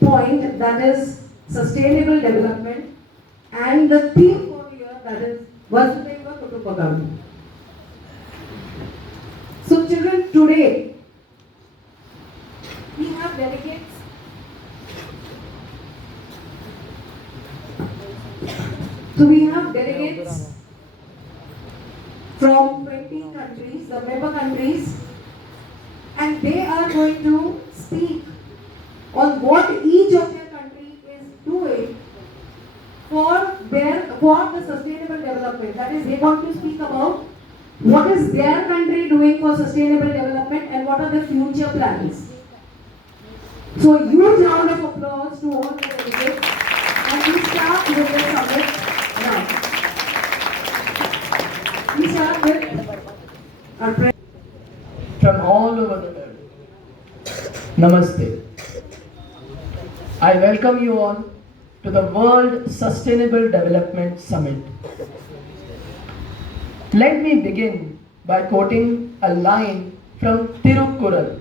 point, that is sustainable development, and the theme for the year, that is Vasudhaiva Kutumbakam. So children, today we have delegates from 20 countries, the member countries, and they are going to speak on what each of their country is doing for the sustainable development. That is, they want to speak about what is their country doing for sustainable development and what are the future plans. So a huge round of applause to all the delegates, and we start with the summit now. We start with our president. From all over the world. Namaste. I welcome you all to the World Sustainable Development Summit. Let me begin by quoting a line from Tirukkural,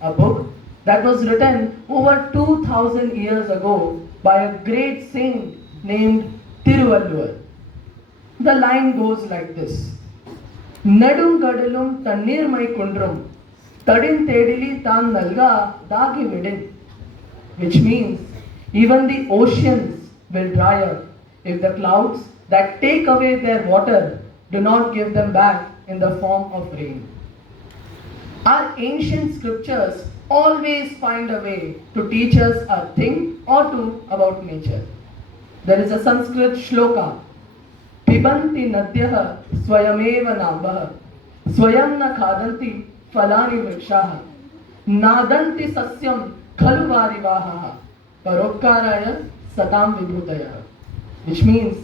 a book that was written over 2000 years ago by a great saint named Tiruvalluvar. The line goes like this: Nadum kadalum tannirmai kundrum, tadin tedili tan nalga dagi vidin. Which means even the oceans will dry up if the clouds that take away their water do not give them back in the form of rain. Our ancient scriptures always find a way to teach us a thing or two about nature. There is a Sanskrit shloka, Pibanti nadyah swayameva nambah, swayam na khadanti falani vrikshaha, nadanti sasyam khalu varivaha, parokkaraya satam vibhutaya. Which means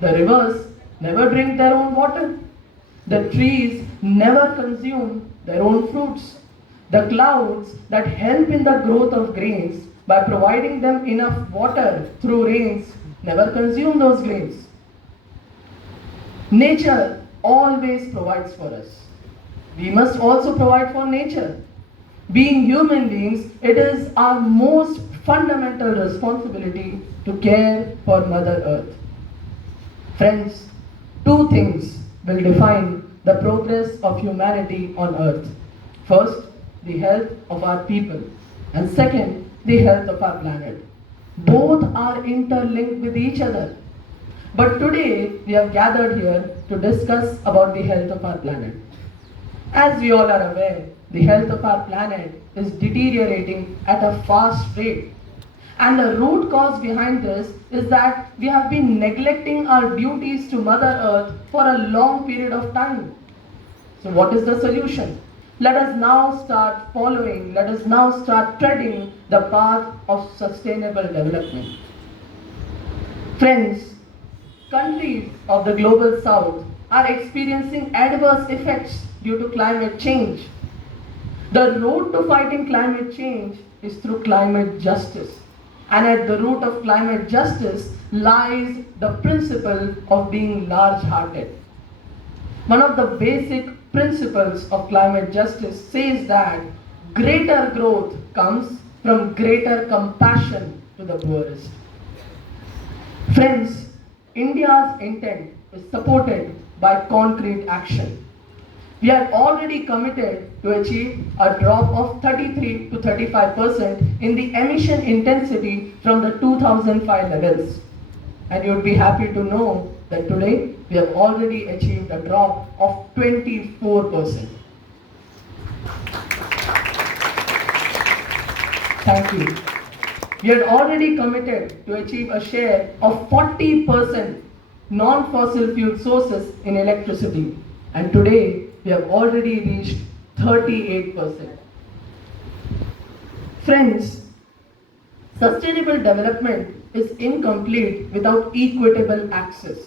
the rivers never drink their own water, the trees never consume their own fruits, the clouds that help in the growth of grains by providing them enough water through rains never consume those grains. Nature always provides for us. We must also provide for nature. Being human beings, it is our most fundamental responsibility to care for Mother Earth. Friends, two things will define the progress of humanity on Earth. First, the health of our people, and second, the health of our planet. Both are interlinked with each other. But today, we have gathered here to discuss about the health of our planet. As we all are aware, the health of our planet is deteriorating at a fast rate. And the root cause behind this is that we have been neglecting our duties to Mother Earth for a long period of time. So what is the solution? Let us now start treading the path of sustainable development. Friends, countries of the global south are experiencing adverse effects due to climate change. The road to fighting climate change is through climate justice. And at the root of climate justice lies the principle of being large-hearted. One of the basic principles of climate justice says that greater growth comes from greater compassion to the poorest. Friends, India's intent is supported by concrete action. We are already committed to achieve a drop of 33 to 35% in the emission intensity from the 2005 levels. And you would be happy to know that today we have already achieved a drop of 24%. Thank you. We had already committed to achieve a share of 40% non-fossil fuel sources in electricity. And today, we have already reached 38%. Friends, sustainable development is incomplete without equitable access.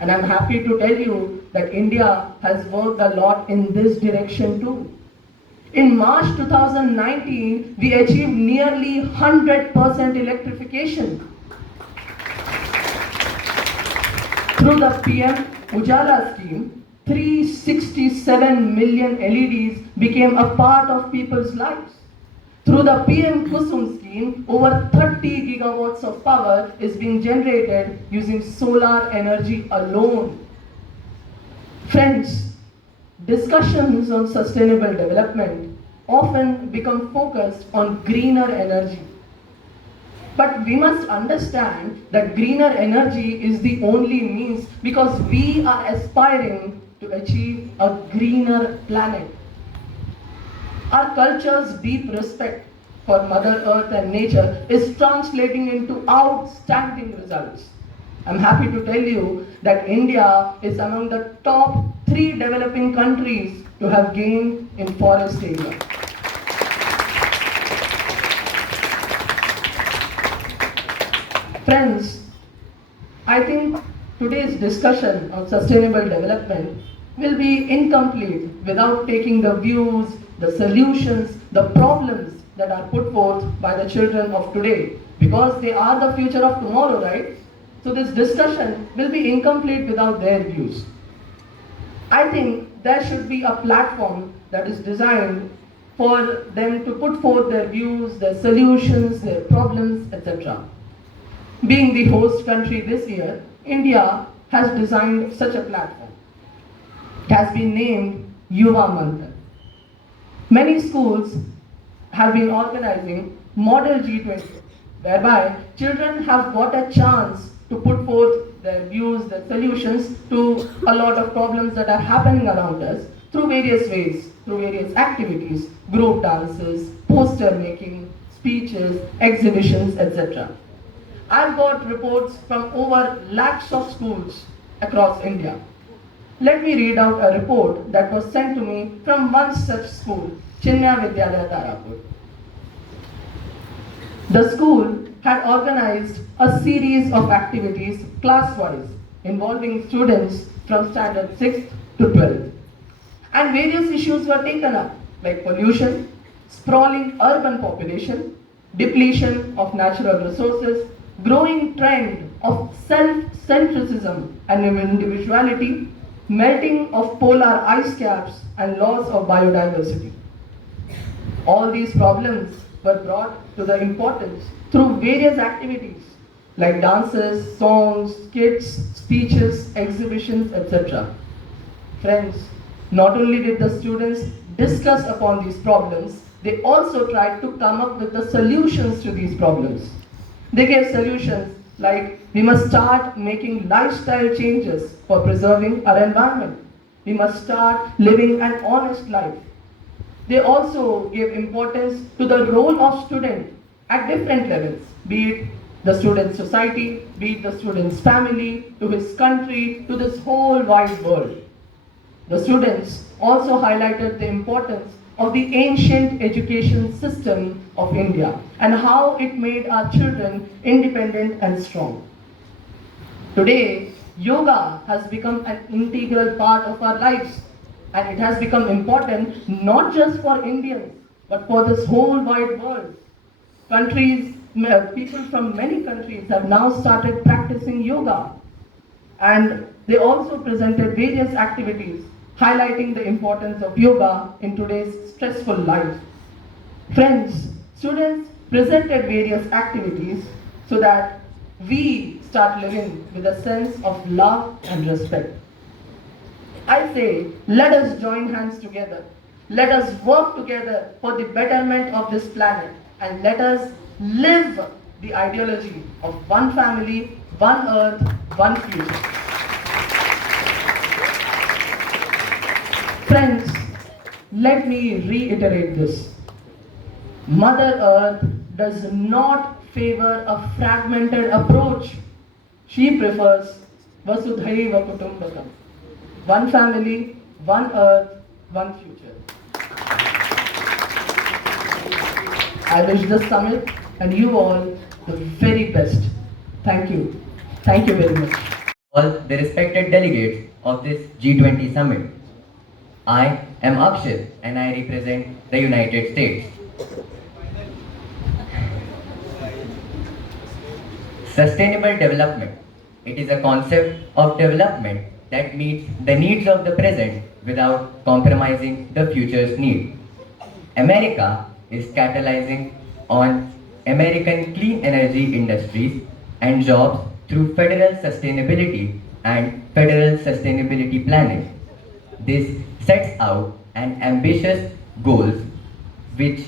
And I'm happy to tell you that India has worked a lot in this direction too. In March 2019, we achieved nearly 100% electrification. Through the PM Ujala scheme, 367 million LEDs became a part of people's lives. Through the PM Kusum scheme, over 30 gigawatts of power is being generated using solar energy alone. Friends, discussions on sustainable development often become focused on greener energy. But we must understand that greener energy is the only means because we are aspiring to achieve a greener planet. Our culture's deep respect for Mother Earth and nature is translating into outstanding results. I'm happy to tell you that India is among the top 3 developing countries to have gained in forest area. Friends, I think today's discussion on sustainable development will be incomplete without taking the views, the solutions, the problems that are put forth by the children of today, because they are the future of tomorrow, right? So this discussion will be incomplete without their views. I think there should be a platform that is designed for them to put forth their views, their solutions, their problems, etc. Being the host country this year, India has designed such a platform. It has been named Yuva Manthan. Many schools have been organizing Model G20, whereby children have got a chance to put forth their views, their solutions to a lot of problems that are happening around us through various ways, through various activities, group dances, poster making, speeches, exhibitions, etc. I've got reports from over lakhs of schools across India. Let me read out a report that was sent to me from one such school, Chinmaya Vidyalaya Tarapur. The school had organized a series of activities class-wise involving students from standard 6th to 12th. And various issues were taken up like pollution, sprawling urban population, depletion of natural resources, growing trend of self-centricism and individuality, melting of polar ice caps and loss of biodiversity. All these problems were brought to the importance through various activities like dances, songs, skits, speeches, exhibitions, etc. Friends, not only did the students discuss upon these problems, they also tried to come up with the solutions to these problems. They gave solutions like we must start making lifestyle changes for preserving our environment. We must start living an honest life. They also gave importance to the role of student at different levels, be it the student society, be it the student's family, to his country, to this whole wide world. The students also highlighted the importance of the ancient education system of India and how it made our children independent and strong. Today, yoga has become an integral part of our lives, and it has become important not just for Indians but for this whole wide world. People from many countries have now started practicing yoga, and they also presented various activities highlighting the importance of yoga in today's stressful life. Friends, students presented various activities so that we start living with a sense of love and respect. I say, let us join hands together. Let us work together for the betterment of this planet, and let us live the ideology of one family, one earth, one future. Friends, let me reiterate this. Mother Earth does not favor a fragmented approach. She prefers Vasudhaiva Kutumbakam. One family, one earth, one future. I wish this summit and you all the very best. Thank you. Thank you very much. All the respected delegates of this G20 summit. I am Akshit and I represent the United States. Sustainable development. It is a concept of development that meets the needs of the present without compromising the future's need. America is catalyzing on American clean energy industries and jobs through federal sustainability and federal sustainability planning. This sets out an ambitious goals which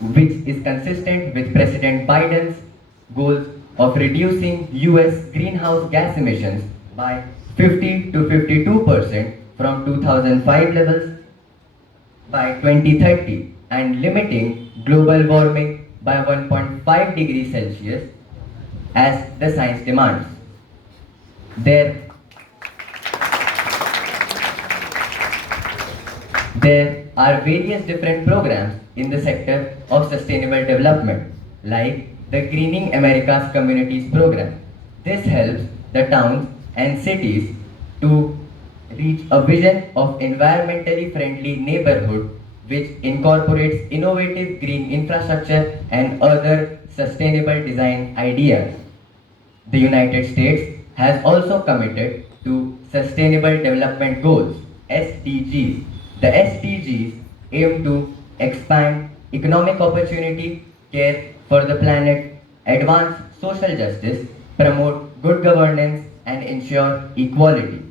which is consistent with President Biden's goals of reducing US greenhouse gas emissions by 50 to 52% from 2005 levels by 2030 and limiting global warming by 1.5 degrees Celsius as the science demands. There There are various different programs in the sector of sustainable development, like the Greening America's Communities program. This helps the towns and cities to reach a vision of environmentally friendly neighborhood which incorporates innovative green infrastructure and other sustainable design ideas. The United States has also committed to Sustainable Development Goals (SDGs). The SDGs aim to expand economic opportunity, care for the planet, advance social justice, promote good governance, and ensure equality.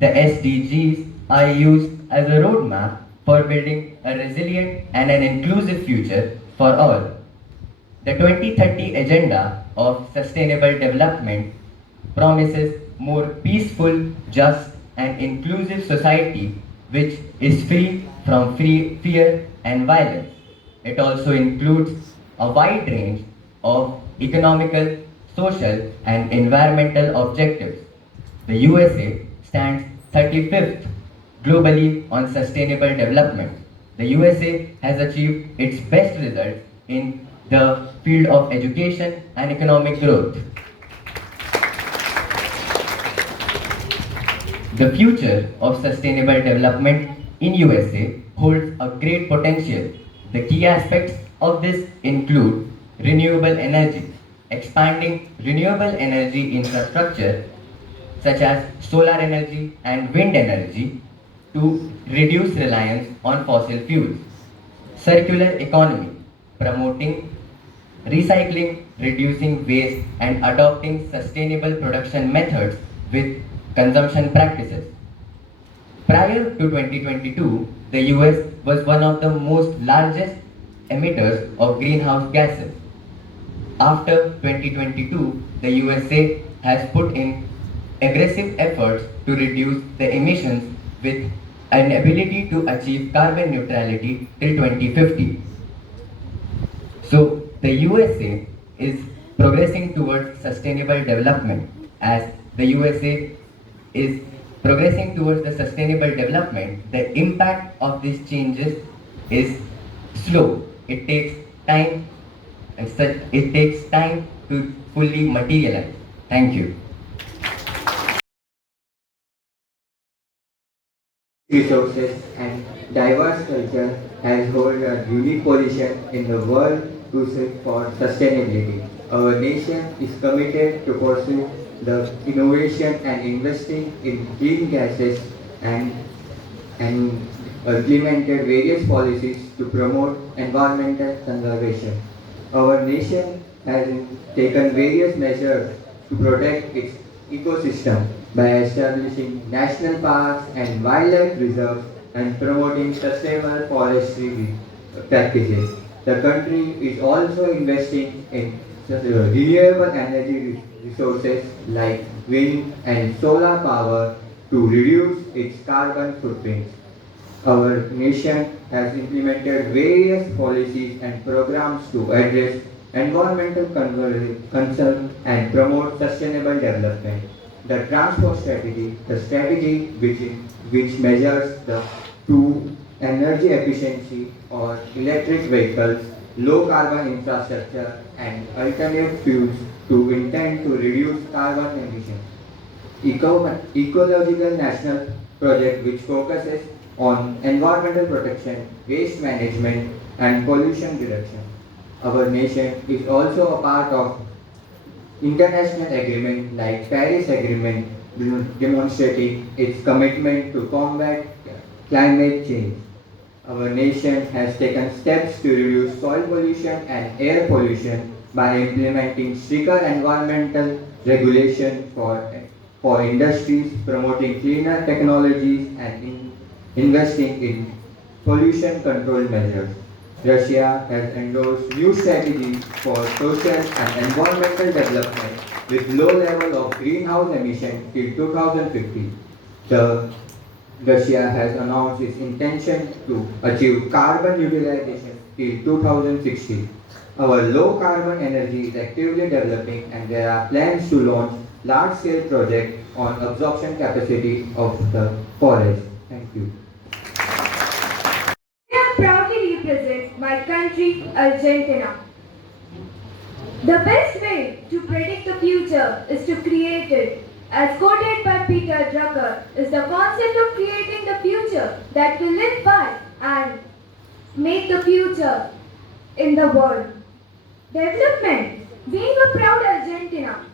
The SDGs are used as a roadmap for building a resilient and an inclusive future for all. The 2030 Agenda of Sustainable Development promises more peaceful, just, and inclusive society which is free from fear and violence. It also includes a wide range of economical, social, and environmental objectives. The USA stands 35th globally on sustainable development. The USA has achieved its best results in the field of education and economic growth. The future of sustainable development in USA holds a great potential. The key aspects of this include renewable energy, expanding renewable energy infrastructure such as solar energy and wind energy to reduce reliance on fossil fuels. Circular economy, promoting recycling, reducing waste, and adopting sustainable production methods with consumption practices. Prior to 2022, the US was one of the most largest emitters of greenhouse gases. After 2022, the USA has put in aggressive efforts to reduce the emissions with an ability to achieve carbon neutrality till 2050. So the USA is progressing towards sustainable development. As the USA is progressing towards the sustainable development, the impact of these changes is slow. It takes time. It takes time to fully materialize. Thank you. Resources and diverse culture has hold a unique position in the world to seek for sustainability. Our nation is committed to pursue the innovation and investing in clean gases and implemented various policies to promote environmental conservation. Our nation has taken various measures to protect its ecosystem by establishing national parks and wildlife reserves and promoting sustainable forestry practices. The country is also investing in renewable energy resources like wind and solar power to reduce its carbon footprint. Our nation has implemented various policies and programs to address environmental concerns and promote sustainable development. The transport strategy, the strategy which measures the to energy efficiency or electric vehicles, low carbon infrastructure and alternate fuels to intend to reduce carbon emissions. Ecological National Project which focuses on environmental protection, waste management and pollution reduction. Our nation is also a part of international agreements like Paris Agreement demonstrating its commitment to combat climate change. Our nation has taken steps to reduce soil pollution and air pollution by implementing stricter environmental regulation for industries, promoting cleaner technologies, and investing in pollution control measures. Russia has endorsed new strategies for social and environmental development with low level of greenhouse emission till 2050. The Russia has announced its intention to achieve carbon utilization till 2060. Our low carbon energy is actively developing and there are plans to launch large scale projects on absorption capacity of the forest. Thank you. I proudly represent my country, Argentina. The best way to predict the future is to create it. As quoted by Peter Drucker, is the concept of creating the future that will live by and make the future in the world. Development. Being a proud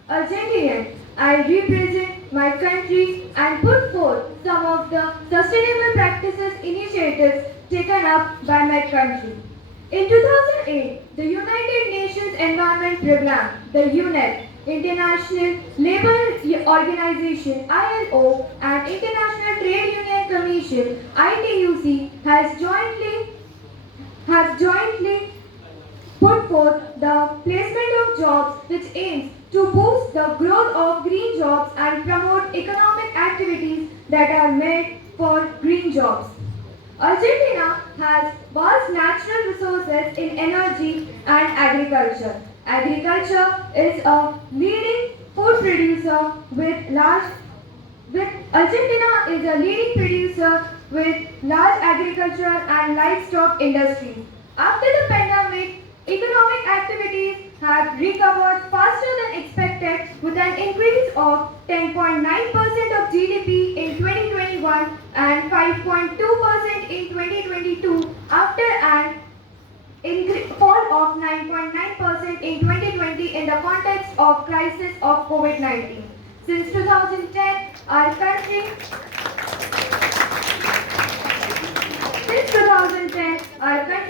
Argentinian, I represent my country and put forth some of the sustainable practices initiatives taken up by my country. In 2008, the United Nations Environment Programme, the UNEP, International Labour Organization (ILO) and International Trade Union Commission (ITUC) have jointly put forth the placement of jobs which aims to boost the growth of green jobs and promote economic activities that are made for green jobs. Argentina has vast natural resources in energy and agriculture. Agriculture is a leading food producer with Argentina is a leading producer with large agricultural and livestock industries. After the pandemic, economic activities have recovered faster than expected with an increase of 10.9% of GDP in 2021 and 5.2% in 2022 after an fall of 9.9% in 2020 in the context of crisis of COVID-19. Since 2010, our country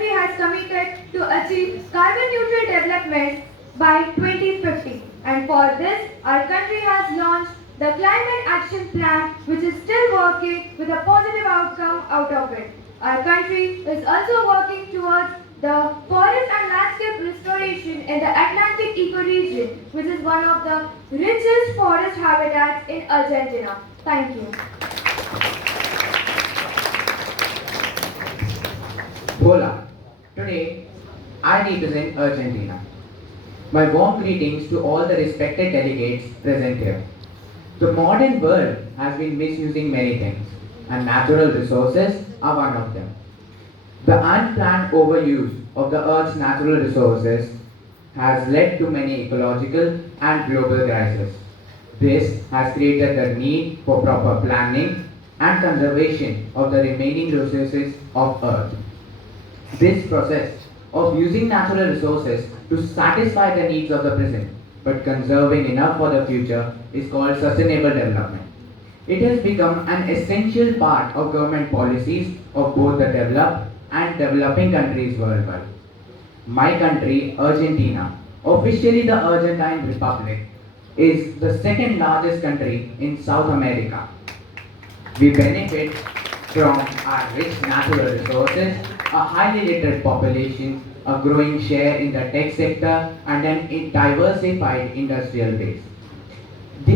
has committed to achieve carbon neutral development by 2050. And for this, our country has launched the Climate Action Plan, which is still working with a positive outcome out of it. Our country is also working towards the forest and landscape restoration in the Atlantic ecoregion, which is one of the richest forest habitats in Argentina. Thank you. Hola. Today, I represent Argentina. My warm greetings to all the respected delegates present here. The modern world has been misusing many things, and natural resources are one of them. The unplanned overuse of the Earth's natural resources has led to many ecological and global crises. This has created the need for proper planning and conservation of the remaining resources of Earth. This process of using natural resources to satisfy the needs of the present but conserving enough for the future is called sustainable development. It has become an essential part of government policies of both the developed and developing countries worldwide. My country, Argentina, officially the Argentine Republic, is the second largest country in South America. We benefit from our rich natural resources, a highly literate population, a growing share in the tech sector, and a diversified industrial base.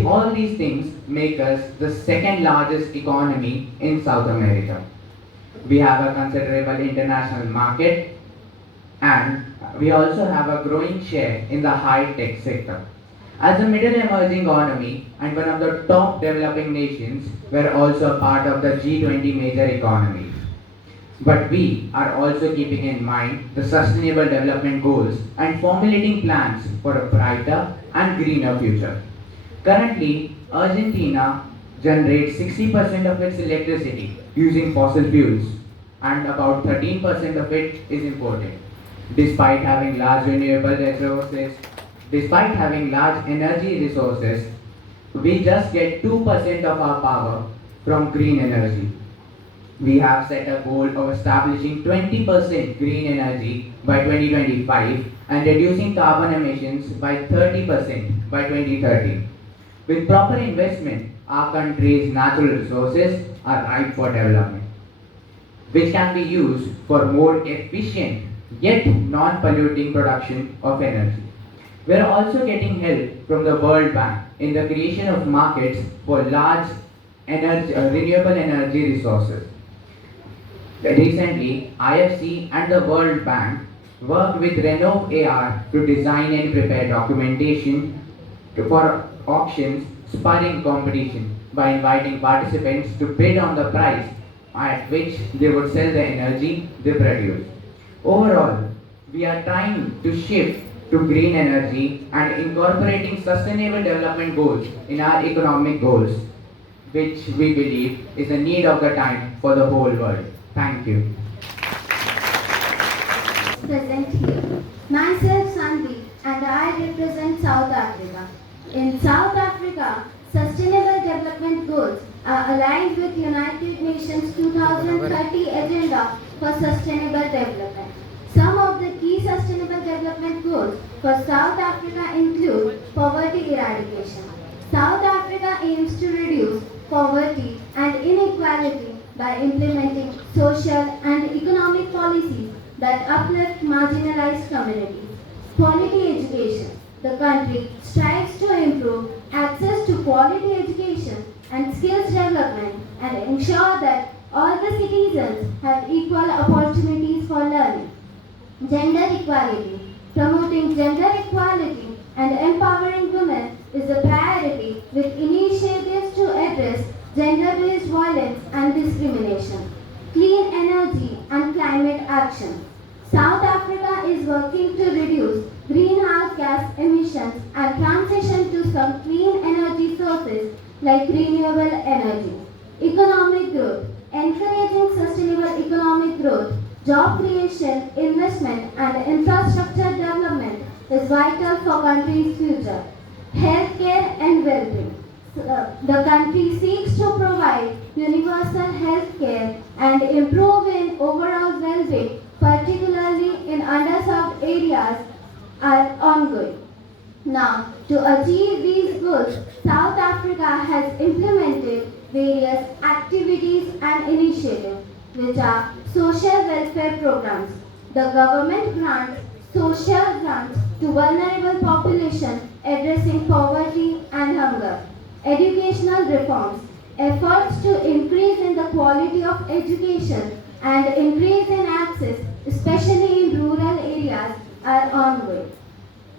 All these things make us the second largest economy in South America. We have a considerable international market and we also have a growing share in the high-tech sector. As a middle emerging economy and one of the top developing nations, we are also a part of the G20 major economies. But we are also keeping in mind the sustainable development goals and formulating plans for a brighter and greener future. Currently, Argentina generates 60% of its electricity using fossil fuels and about 13% of it is imported. Despite having large renewable resources, despite having large energy resources, we just get 2% of our power from green energy. we have set a goal of establishing 20% green energy by 2025 and reducing carbon emissions by 30% by 2030. With proper investment, our country's natural resources are ripe for development, which can be used for more efficient yet non-polluting production of energy. We are also getting help from the World Bank in the creation of markets for large renewable energy resources. Recently, IFC and the World Bank worked with Renov AR to design and prepare documentation for auctions, spurring competition by inviting participants to bid on the price at which they would sell the energy they produce. Overall, we are trying to shift to green energy and incorporating sustainable development goals in our economic goals, which we believe is a need of the time for the whole world. Thank you. Present here. Myself Sandeep and I represent South Africa. In South Africa, Sustainable Development Goals are aligned with United Nations 2030 Agenda for Sustainable Development. Some of the key Sustainable Development Goals for South Africa include poverty eradication. South Africa aims to reduce poverty and inequality by implementing social and economic policies that uplift marginalized communities. Quality education. The country strives to improve access to quality education and skills development and ensure that all the citizens have equal opportunities for learning. Gender equality. Promoting gender equality and empowering women is a priority with initiatives to address gender-based violence and discrimination. Clean energy and climate action. South Africa is working to reduce greenhouse gas emissions and transition to some clean energy sources like renewable energy. Economic growth. Encouraging sustainable economic growth, job creation, investment and infrastructure development is vital for country's future. Healthcare and well-being. The country seeks to provide universal health care and improve in overall well-being, particularly in underserved areas, are ongoing. Now, to achieve these goals, South Africa has implemented various activities and initiatives, which are social welfare programs. The government grants social grants to vulnerable population addressing poverty and hunger. Educational reforms. Efforts to increase in the quality of education and increase in access, especially in rural areas, are ongoing.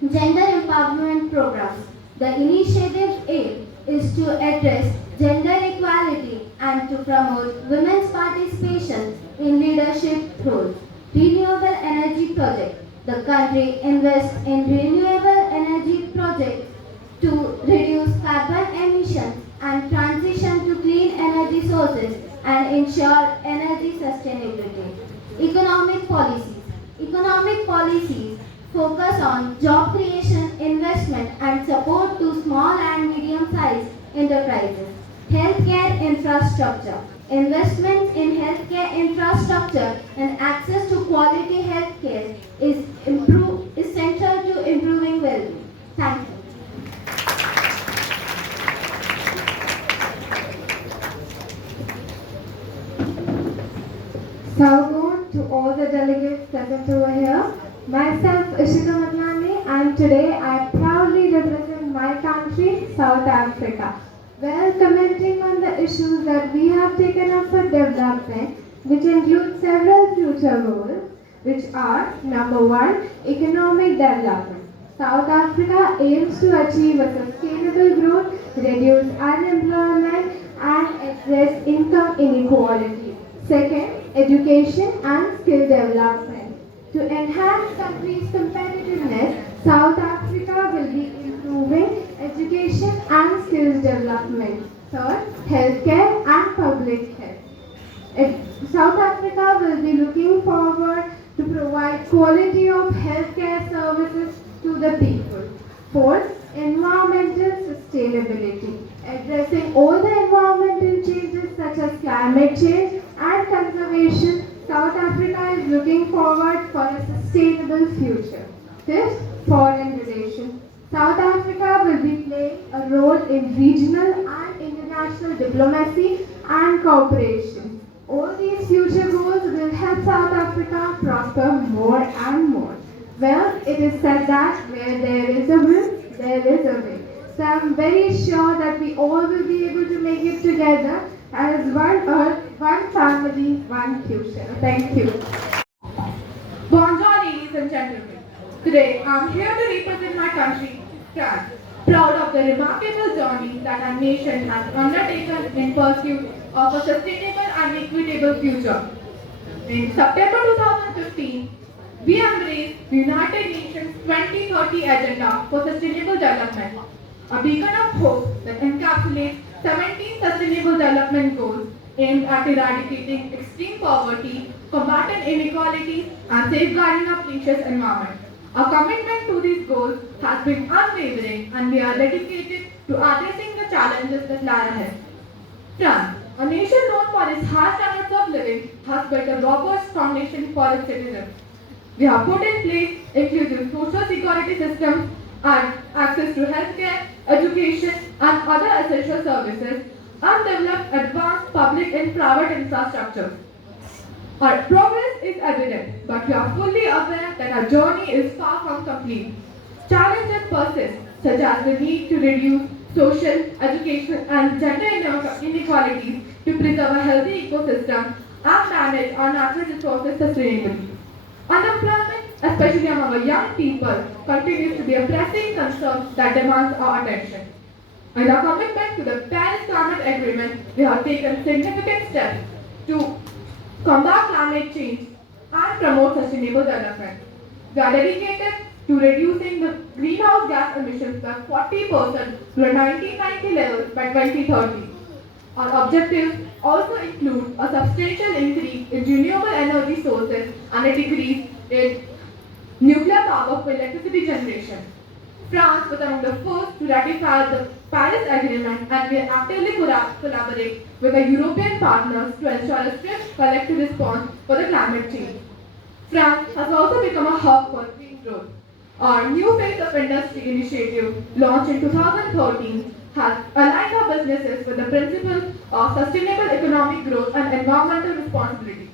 Gender empowerment programs. The initiative aim is to address gender equality and to promote women's participation in leadership roles. Renewable energy project. The country invests in renewable energy projects to reduce carbon emissions and transition to clean energy sources and ensure energy sustainability. Economic policies. Economic policies focus on job creation, investment and support to small and medium-sized enterprises. Healthcare infrastructure. Investments in healthcare infrastructure and access to quality healthcare is central to improving well-being. Thank you. Salute to all the delegates present over here. Myself, Ishita Matlani, and today I proudly represent my country, South Africa. Well, commenting on the issues that we have taken up for development, which include several future goals, which are number 1, economic development. South Africa aims to achieve a sustainable growth, reduce unemployment, and address income inequality. Second, education and skill development. To enhance country's competitiveness, South Africa will be improving education and skills development. Third, healthcare and public health. South Africa will be looking forward to provide quality of healthcare services to the people. Fourth, environmental sustainability. Addressing all the environmental changes such as climate change and conservation, South Africa is looking forward for a sustainable future. Fifth, foreign relations. South Africa will be playing a role in regional and international diplomacy and cooperation. All these future goals will help South Africa prosper more and more. Well, it is said that where there is a will, there is a way. So I'm very sure that we all will be able to make it together as one earth, one family, one future. Thank you. Bonjour, ladies and gentlemen. Today, I'm here to represent my country, France, proud of the remarkable journey that our nation has undertaken in pursuit of a sustainable and equitable future. In September 2015, we embraced the United Nations 2030 Agenda for Sustainable Development, a beacon of hope that encapsulates 17 Sustainable Development Goals aimed at eradicating extreme poverty, combating inequalities, and safeguarding our precious environment. Our commitment to these goals has been unwavering, and we are dedicated to addressing the challenges that lie ahead. France, a nation known for its high standards of living, has built a robust foundation for its citizens. We have put in place inclusive social security systems and access to healthcare, education, and other essential services, and developed advanced public and private infrastructure. Our progress is evident, but we are fully aware that our journey is far from complete. Challenges persist, such as the need to reduce social, educational, and gender inequalities to preserve a healthy ecosystem and manage our natural resources sustainably. Unemployment, especially among our young people, continues to be a pressing concern that demands our attention. In our commitment to the Paris Climate Agreement, we have taken significant steps to combat climate change and promote sustainable development. We are dedicated to reducing the greenhouse gas emissions by 40% to the 1990 levels by 2030. Our objectives also include a substantial increase in renewable energy sources and a decrease in nuclear power for electricity generation. France was among the first to ratify the Paris Agreement, and we actively collaborate with our European partners to ensure a swift collective response for the climate change. France has also become a hub for green growth. Our new phase of industry initiative, launched in 2013, has aligned our businesses with the principles of sustainable economic growth and environmental responsibility.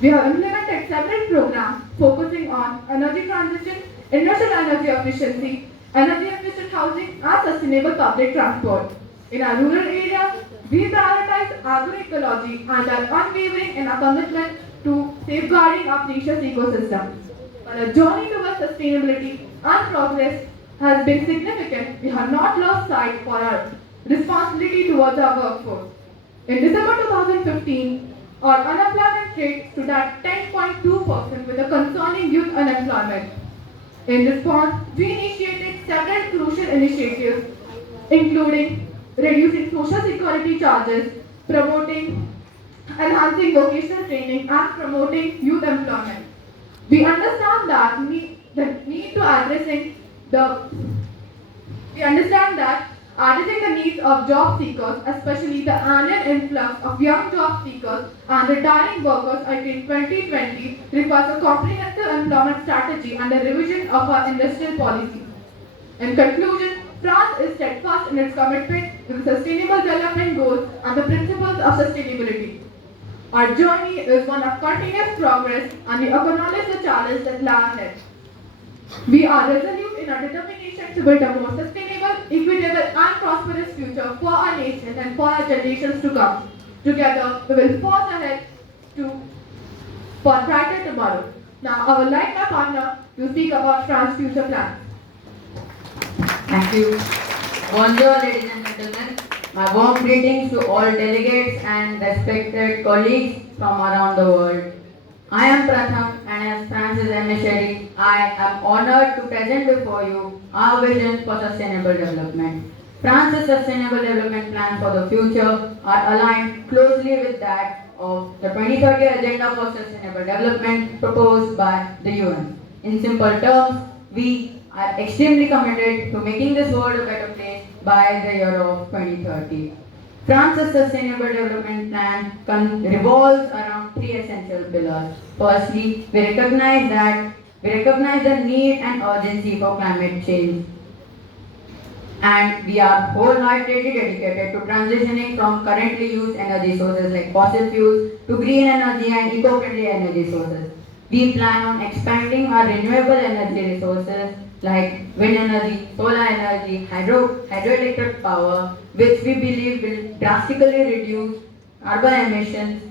We have implemented several programs focusing on energy transition, industrial energy efficiency, energy efficient housing, and sustainable public transport. In our rural areas, we prioritize agroecology and are unwavering in our commitment to safeguarding our precious ecosystem. While our journey towards sustainability and progress has been significant, we have not lost sight for our responsibility towards our workforce. In December 2015, our unemployment rate stood at 10.2% with a concerning youth unemployment. In response, we initiated several crucial initiatives, including reducing social security charges, promoting enhancing vocational training, and promoting youth employment. We understand that the need to addressing the needs of job seekers, especially the annual influx of young job seekers and retiring workers until 2020, requires a comprehensive employment strategy and a revision of our industrial policy. In conclusion, France is steadfast in its commitment to the Sustainable Development Goals and the principles of sustainability. Our journey is one of continuous progress, and we acknowledge the challenges that lie ahead. We are resolute in our determination to build a more sustainable, equitable, and prosperous future for our nation and for our generations to come. Together, we will forge ahead for a brighter tomorrow. Now, I would like my partner to speak about France's future plans. Thank you. Bonjour, ladies and gentlemen. My warm greetings to all delegates and respected colleagues from around the world. I am Pratham, and as France's emissary, I am honored to present before you our vision for sustainable development. France's sustainable development plans for the future are aligned closely with that of the 2030 Agenda for Sustainable Development proposed by the UN. In simple terms, we are extremely committed to making this world a better place by the year of 2030. France's Sustainable Development Plan revolves around three essential pillars. Firstly, we recognize the need and urgency for climate change, and we are wholeheartedly dedicated to transitioning from currently used energy sources like fossil fuels to green energy and eco-friendly energy sources. We plan on expanding our renewable energy resources like wind energy, solar energy, hydroelectric power, which we believe will drastically reduce carbon emissions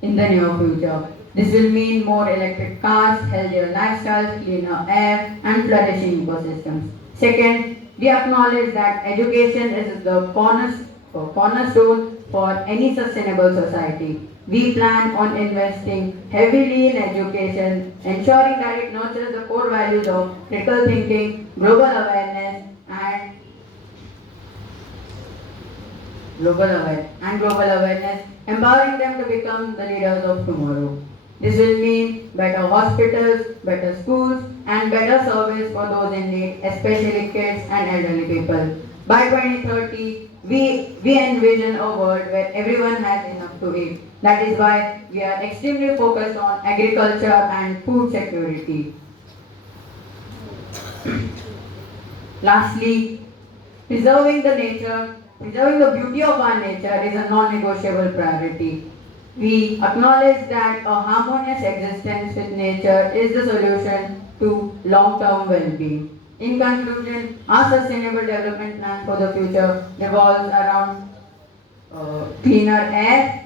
in the near future. This will mean more electric cars, healthier lifestyles, cleaner air, and flourishing ecosystems. Second, we acknowledge that education is the cornerstone for any sustainable society. We plan on investing heavily in education, ensuring that it nurtures the core values of critical thinking, global awareness, empowering them to become the leaders of tomorrow. This will mean better hospitals, better schools, and better service for those in need, especially kids and elderly people. By 2030, we envision a world where everyone has enough to eat. That is why we are extremely focused on agriculture and food security. Lastly, preserving the beauty of our nature is a non-negotiable priority. We acknowledge that a harmonious existence with nature is the solution to long-term well-being. In conclusion, our sustainable development plan for the future revolves around cleaner air,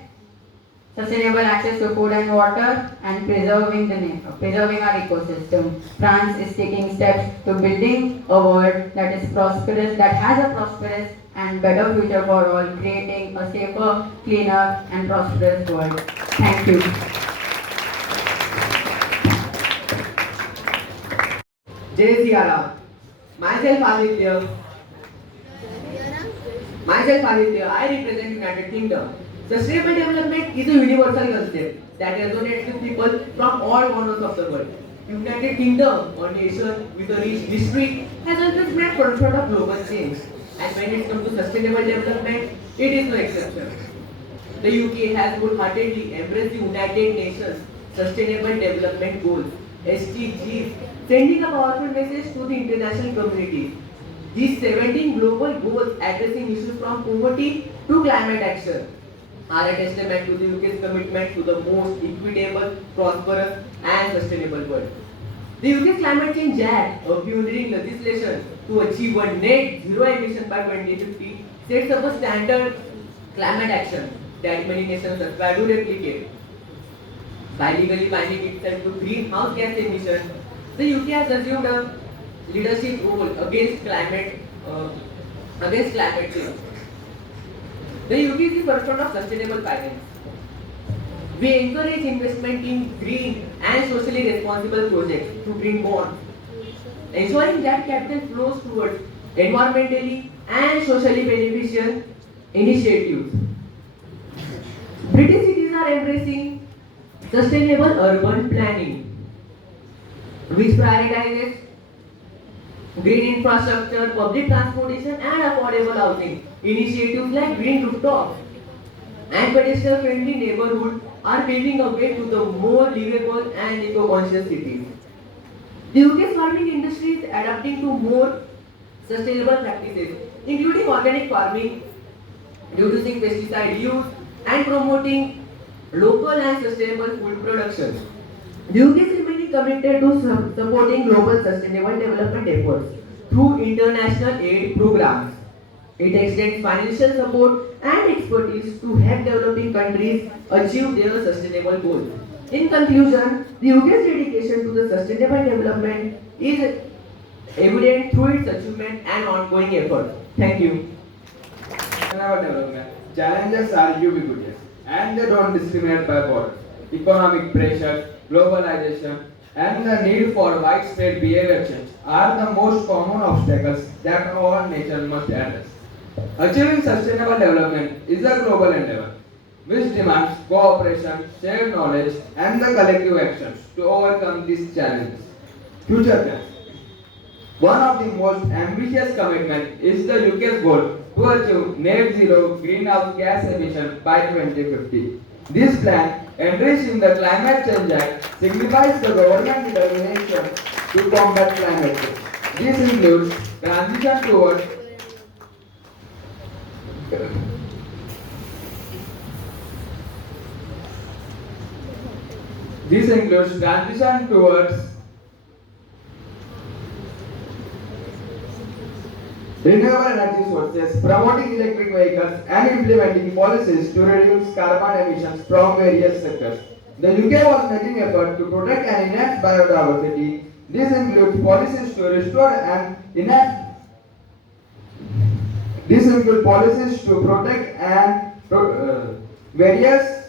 sustainable access to food and water, and preserving our ecosystem. France is taking steps to building a world that is prosperous, that has a prosperous and better future for all, creating a safer, cleaner, and prosperous world. Thank you. Jai Siyaram. Myself Aditya, I represent United Kingdom. Sustainable development is a universal concept that resonates with people from all corners of the world. United Kingdom, a nation with a rich history, has always been at forefront of global change. And when it comes to sustainable development, it is no exception. The UK has wholeheartedly embraced the United Nations Sustainable Development Goals (SDGs), sending a powerful message to the international community. These 17 global goals addressing issues from poverty to climate action are a testament to the UK's commitment to the most equitable, prosperous and sustainable world. The UK's Climate Change Act, a pioneering legislation to achieve a net zero emission by 2050, sets up a standard climate action that many nations aspire to replicate. By legally binding itself to greenhouse gas emissions, the UK has assumed a leadership role against climate change. The UK is the forefront of sustainable finance. We encourage investment in green and socially responsible projects through green bonds, ensuring that capital flows towards environmentally and socially beneficial initiatives. British cities are embracing sustainable urban planning, which prioritizes green infrastructure, public transportation and affordable housing. Initiatives like green rooftops and pedestrian-friendly neighborhoods are paving a way to the more livable and eco-conscious cities. The UK's farming industry is adapting to more sustainable practices, including organic farming, reducing pesticide use, and promoting local and sustainable food production. The UK is remaining committed to supporting global sustainable development efforts through international aid programs. It extends financial support and expertise to help developing countries achieve their sustainable goals. In conclusion, the UK's dedication to the sustainable development is evident through its achievement and ongoing efforts. Thank you. Sustainable development challenges are ubiquitous and they don't discriminate by borders. Economic pressure, globalization, and the need for widespread behavior change are the most common obstacles that all nations must address. Achieving sustainable development is a global endeavor which demands cooperation, shared knowledge, and the collective actions to overcome these challenges. Future plans. One of the most ambitious commitments is the UK's goal to achieve net zero greenhouse gas emissions by 2050. This plan, enriched in the Climate Change Act, signifies the government's determination to combat climate change. This includes transition towards renewable energy sources, promoting electric vehicles, and implementing policies to reduce carbon emissions from various sectors. The UK was making effort to protect and enhance biodiversity. This includes policies to restore and enhance. This includes policies to protect and various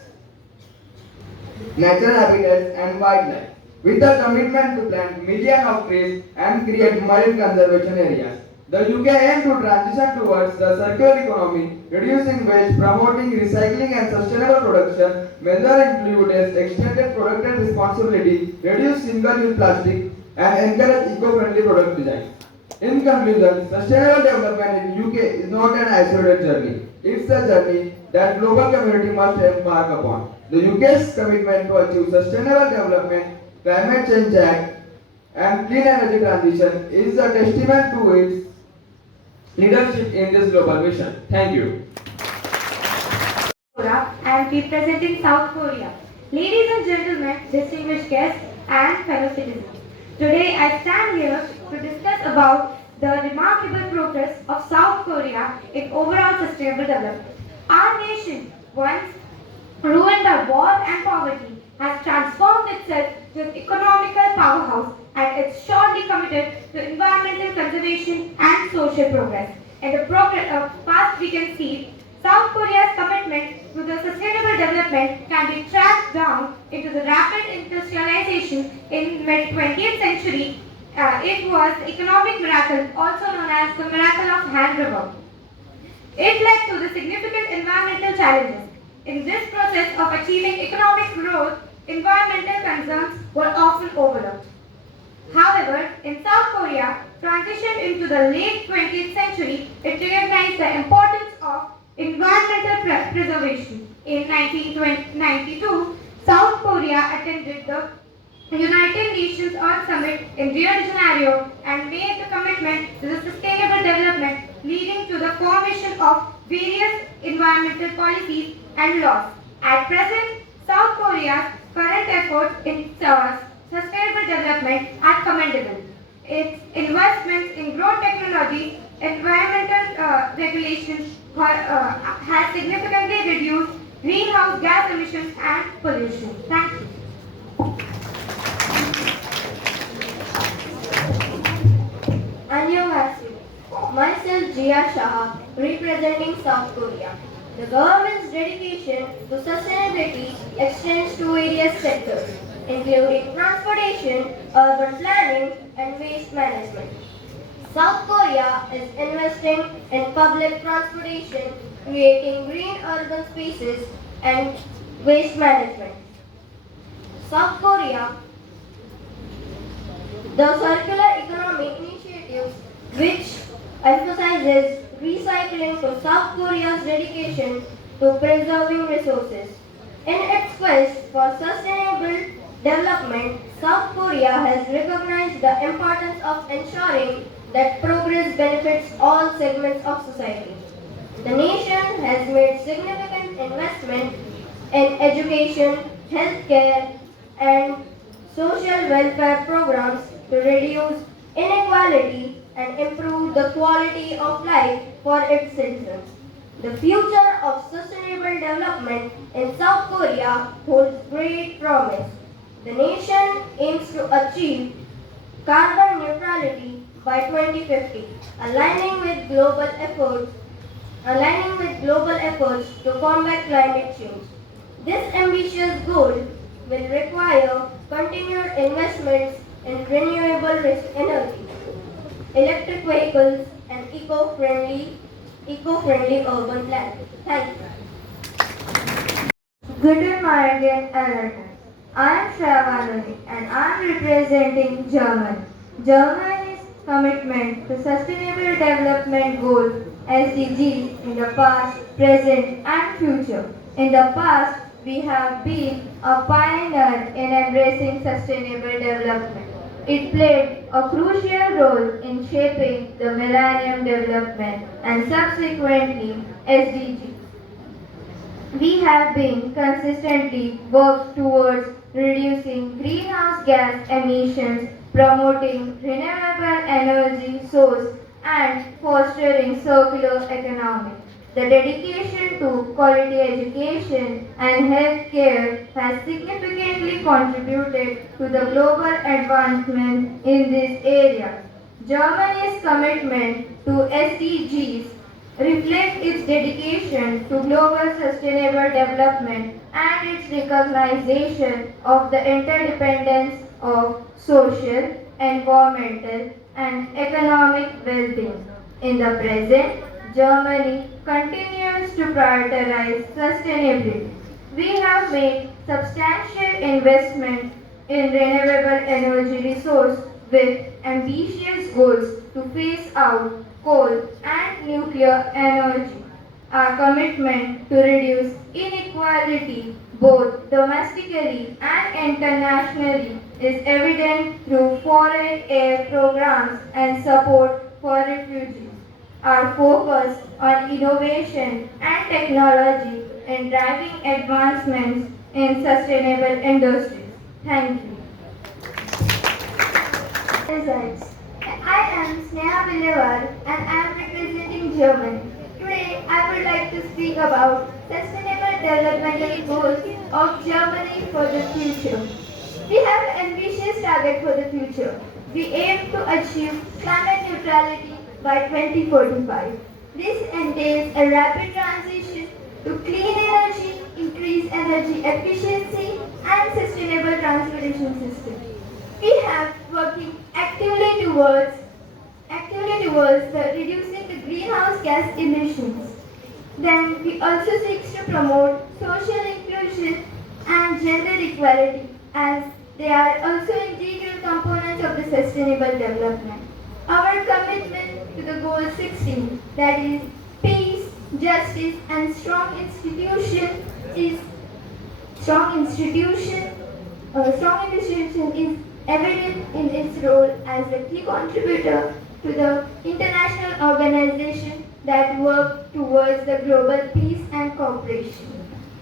natural habitats and wildlife, with a commitment to plant millions of trees and create marine conservation areas. The UK aims to transition towards the circular economy, reducing waste, promoting recycling and sustainable production. Measures include extended product responsibility, reduce single-use plastic, and encourage eco-friendly product design. In conclusion, sustainable development in UK is not an isolated journey. It's a journey that global community must embark upon. The UK's commitment to achieve sustainable development, climate change act, and clean energy transition is a testament to its leadership in this global mission. Thank you. I am representing South Korea. Ladies and gentlemen, distinguished guests and fellow citizens. Today I stand here to discuss about the remarkable progress of South Korea in overall sustainable development. Our nation, once ruined by war and poverty, has transformed itself to an economical powerhouse and is surely committed to environmental conservation and social progress. In the past we can see South Korea's commitment to the sustainable development can be tracked down into the rapid industrialization in mid-20th century. It was the economic miracle, also known as the miracle of hand river. It led to the significant environmental challenges. In this process of achieving economic growth, environmental concerns were often overlooked. However, in South Korea, transition into the late 20th century, it recognized the importance of environmental preservation. In 1992, South Korea attended the United Nations Earth Summit in Rio de Janeiro and made the commitment to the sustainable development, leading to the formation of various environmental policies and laws. At present, South Korea's current efforts in sustainable development are commendable. Its investments in growth technology, environmental regulations has significantly reduced greenhouse gas emissions and pollution. Thank you. Annyeonghaseyo. Myself Jia Shah, representing South Korea. The government's dedication to sustainability extends to various sectors, including transportation, urban planning, and waste management. South Korea is investing in public transportation, creating green urban spaces, and waste management. South Korea, the circular economy initiatives, which emphasizes recycling to South Korea's dedication to preserving resources. In its quest for sustainable development, South Korea has recognized the importance of ensuring that progress benefits all segments of society. The nation has made significant investment in education, healthcare, and social welfare programs to reduce inequality and improve the quality of life for its citizens. The future of sustainable development in South Korea holds great promise. The nation aims to achieve carbon neutrality by 2050, aligning with global efforts to combat climate change. This ambitious goal will require continued investments in renewable energy, electric vehicles, and eco-friendly urban planning. Thank you. Guten Morgen, Allerton. I am Shravanani and I am representing Germany. Germany is commitment to Sustainable Development Goals (SDGs) in the past, present, and future. In the past, we have been a pioneer in embracing sustainable development. It played a crucial role in shaping the Millennium Development and subsequently SDGs. We have been consistently worked towards reducing greenhouse gas emissions, promoting renewable energy source and fostering circular economy. The dedication to quality education and health care has significantly contributed to the global advancement in this area. Germany's commitment to SDGs reflect its dedication to global sustainable development and its recognition of the interdependence of social, environmental, and economic well-being. In the present, Germany continues to prioritize sustainability. We have made substantial investments in renewable energy resource with ambitious goals to phase out coal and nuclear energy. Our commitment to reduce inequality both domestically and internationally is evident through foreign aid programs and support for refugees. Our focus on innovation and technology in driving advancements in sustainable industries. Thank you. Results. I am Sneha Villavar and I am representing Germany. Today I would like to speak about Sustainable Development Goals of Germany for the future. We have an ambitious target for the future. We aim to achieve climate neutrality by 2045. This entails a rapid transition to clean energy, increased energy efficiency and sustainable transportation system. We have working actively towards the reducing the greenhouse gas emissions. Then we also seek to promote social inclusion and gender equality as they are also integral components of the sustainable development. Our commitment to the goal 16, that is peace, justice and strong institution is evident in its role as a key contributor to the international organization that work towards the global peace and cooperation.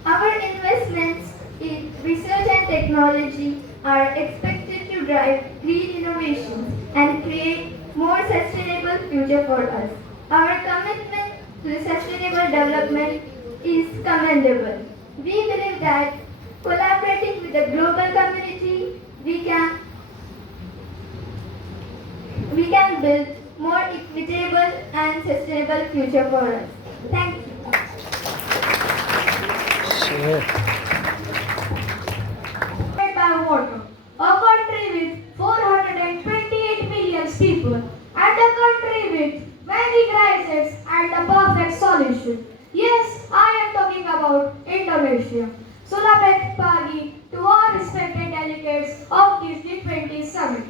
Our investments in research and technology are expected to drive green innovations and create more sustainable future for us. Our commitment to the sustainable development is commendable. We believe that collaborating with the global community, we can build more equitable and sustainable future for us. Thank you. By water, a country with 428 million people, and a country with many crises and a perfect solution. Yes, I am talking about Indonesia. Sulamet Pagi to all respected delegates of this G20 summit.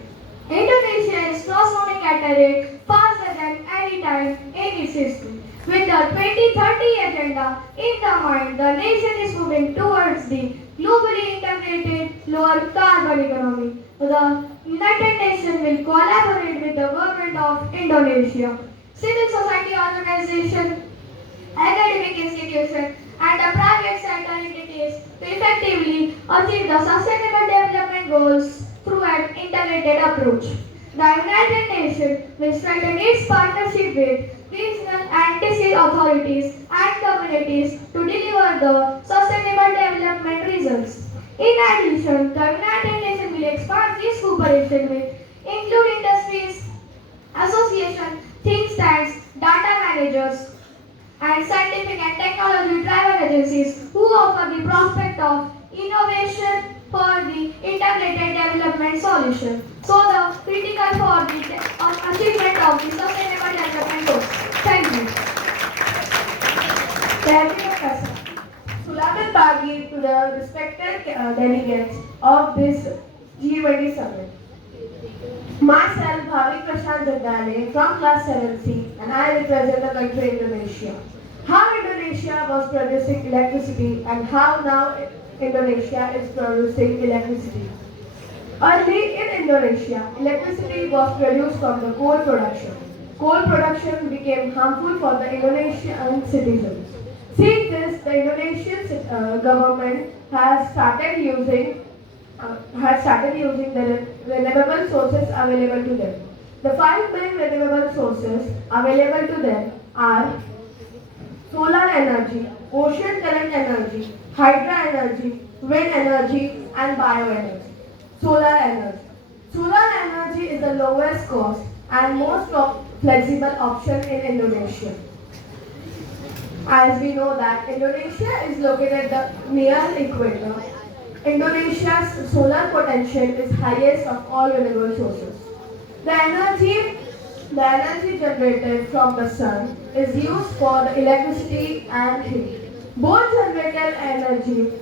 Indonesia is transforming at a rate faster than any time in its history. With the 2030 agenda in the mind, the nation is moving towards the globally integrated lower carbon economy. The United Nations will collaborate with the government of Indonesia, civil society organizations, academic institutions, and the private sector entities to effectively achieve the sustainable development goals through an integrated approach. The United Nations will strengthen its partnership with regional and district authorities and communities to deliver the sustainable development results. In addition, the United Nations will expand its cooperation with include industries, associations, think tanks, data managers, and scientific and technology-driven agencies who offer the prospect of innovation for the integrated development solution. So the critical for the achievement of the sustainable development goals. Thank you. Thank you, Professor. Sulamet Pagi to the respected delegates of this G20 summit. Myself, Bhavik Prashant Jagdale from class 7C, and I represent the country Indonesia. How Indonesia was producing electricity and how now Indonesia is producing electricity. Early in Indonesia, electricity was produced from the coal production. Coal production became harmful for the Indonesian citizens. Seeing this, the Indonesian government has started using the renewable sources available to them. The five main renewable sources available to them are solar energy, ocean current energy, hydro energy, wind energy, and bioenergy. Solar energy. Solar energy is the lowest cost and most flexible option in Indonesia. As we know that Indonesia is located near equator, Indonesia's solar potential is highest of all renewable sources. The energy generated from the sun is used for the electricity and heat. Both generated energy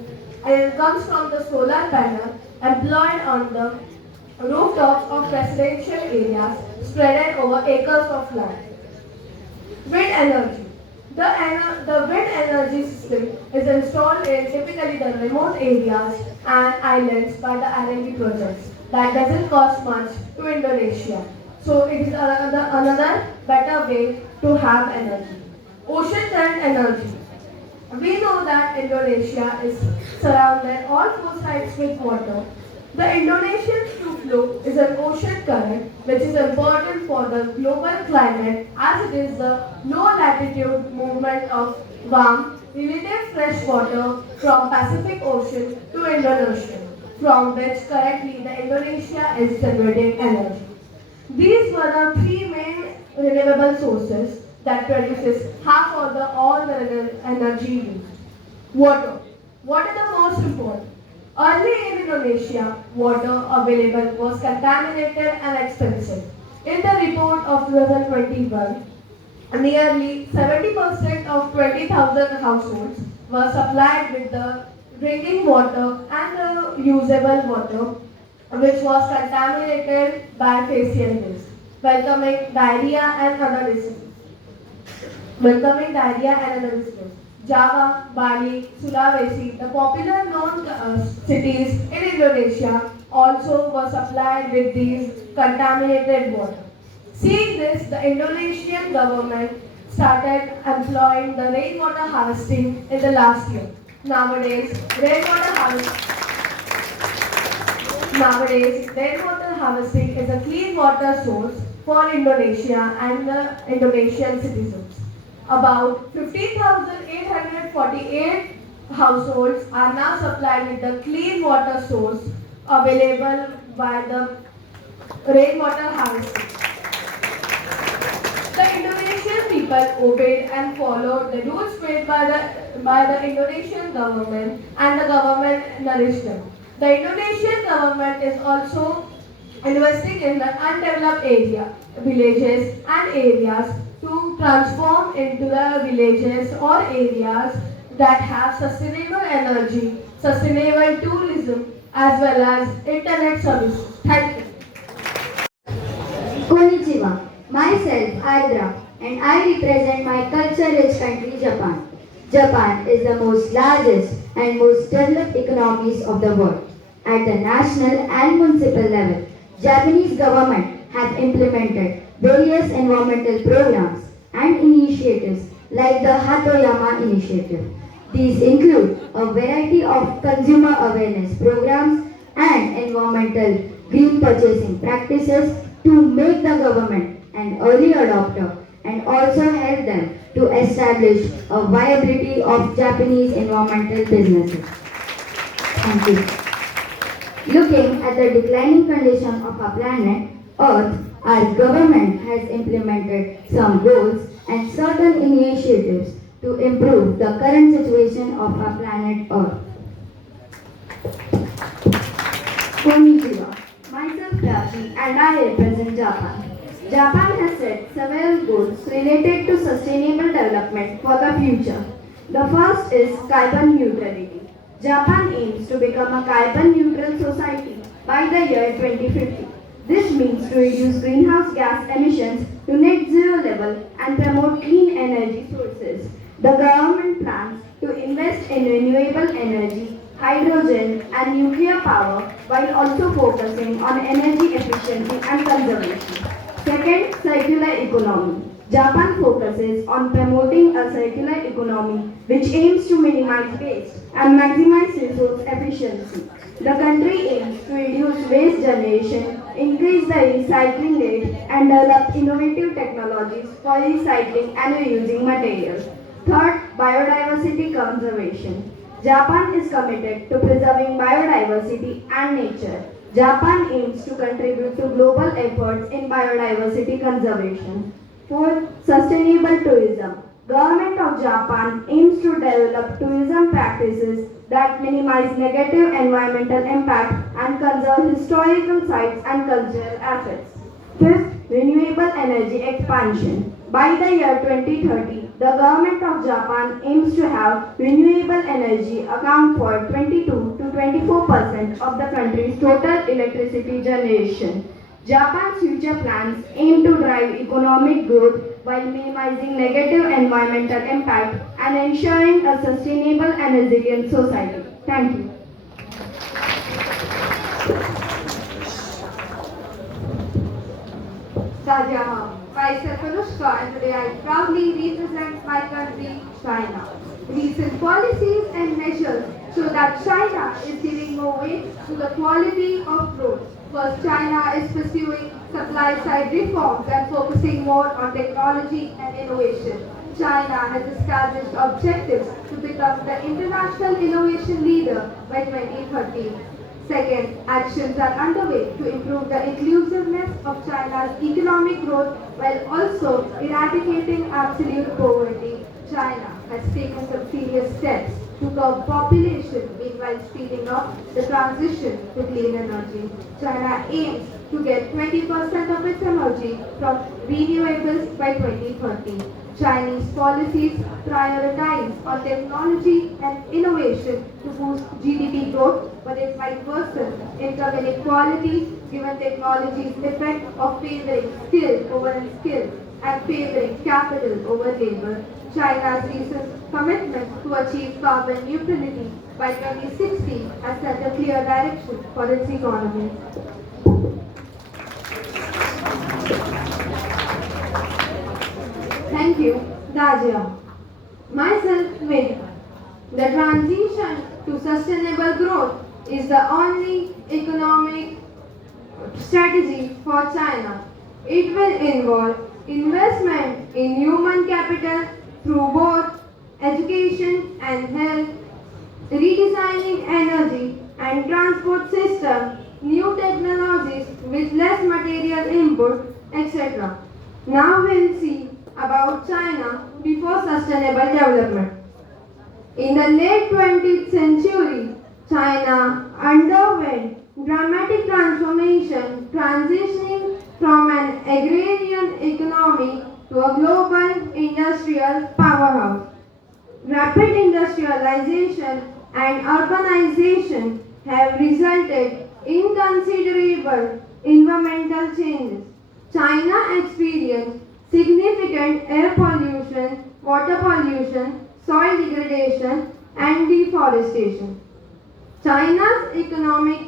comes from the solar panel employed on the rooftops of residential areas spread over acres of land. Wind energy. The wind energy system is installed in typically the remote areas and islands by the R&D projects. That doesn't cost much to Indonesia. So it is another better way to have energy. Ocean current energy. We know that Indonesia is surrounded all four sides with water. The Indonesian true flow is an ocean current which is important for the global climate as it is the low latitude movement of warm, relative fresh water from Pacific Ocean to Indian Ocean, from which currently the Indonesia is generating energy. These were the three main renewable sources that produces half of all the energy used. Water. What is the most important? Early in Indonesia, water available was contaminated and expensive. In the report of 2021, nearly 70% of 20,000 households were supplied with the drinking water and the usable water, which was contaminated by facial waste, welcoming diarrhea and other diseases. Java, Bali, Sulawesi, the popular known cities in Indonesia also were supplied with these contaminated water. Seeing this, the Indonesian government started employing the rainwater harvesting in the last year. Nowadays, rainwater harvesting is a clean water source for Indonesia and the Indonesian citizens. About 15,848 households are now supplied with the clean water source available by the rainwater harvesting. The Indonesian people obeyed and followed the rules made by the Indonesian government, and the government nourished them. The Indonesian government is also investing in the undeveloped villages and areas to transform into the villages or areas that have sustainable energy, sustainable tourism, as well as internet services. Thank you. Konnichiwa. Myself, Aydra, and I represent my culture-rich country, Japan. Japan is the most largest and most developed economies of the world. At the national and municipal level, Japanese government have implemented various environmental programs and initiatives like the Hatoyama Initiative. These include a variety of consumer awareness programs and environmental green purchasing practices to make the government an early adopter and also help them to establish a viability of Japanese environmental businesses. Thank you. Looking at the declining condition of our planet, Earth, our government has implemented some goals and certain initiatives to improve the current situation of our planet Earth. Konnichiwa. Myself Raji and I represent Japan. Japan has set several goals related to sustainable development for the future. The first is carbon neutrality. Japan aims to become a carbon neutral society by the year 2050. This means to reduce greenhouse gas emissions to net zero level and promote clean energy sources. The government plans to invest in renewable energy, hydrogen and nuclear power while also focusing on energy efficiency and conservation. Second, circular economy. Japan focuses on promoting a circular economy which aims to minimize waste and maximize resource efficiency. The country aims to reduce waste generation, increase the recycling rate, and develop innovative technologies for recycling and reusing materials. Third, biodiversity conservation. Japan is committed to preserving biodiversity and nature. Japan aims to contribute to global efforts in biodiversity conservation. Fourth, sustainable tourism. Government of Japan aims to develop tourism practices that minimize negative environmental impact and conserve historical sites and cultural assets. Fifth, renewable energy expansion. By the year 2030, the government of Japan aims to have renewable energy account for 22 to 24% of the country's total electricity generation. Japan's future plans aim to drive economic growth while minimizing negative environmental impact and ensuring a sustainable and resilient society. Thank you. Sajama. Myself Anushka and today I proudly represent my country, China. Recent policies and measures show that China is giving more weight to the quality of growth. First, China is pursuing supply-side reforms and focusing more on technology and innovation. China has established objectives to become the international innovation leader by 2030. Second, actions are underway to improve the inclusiveness of China's economic growth while also eradicating absolute poverty. China has taken some serious steps to curb population, meanwhile speeding up the transition to clean energy. China aims to get 20% of its energy from renewables by 2030. Chinese policies prioritize on technology and innovation to boost GDP growth, but it might worsen income inequality given technology's effect of favoring skill over unskilled and favoring capital over labor. China's recent commitment to achieve carbon neutrality by 2060 has set a clear direction for its economy. Thank you, Dajia. Myself, Ved. The transition to sustainable growth is the only economic strategy for China. It will involve investment in human capital through both education and health, redesigning energy and transport system, new technologies with less material input, etc. Now we'll see about China before sustainable development. In the late 20th century, China underwent dramatic transformation, transitioning from an agrarian economy to a global industrial powerhouse. Rapid industrialization and urbanization have resulted in considerable environmental changes. China experienced significant air pollution, water pollution, soil degradation, and deforestation. China's economic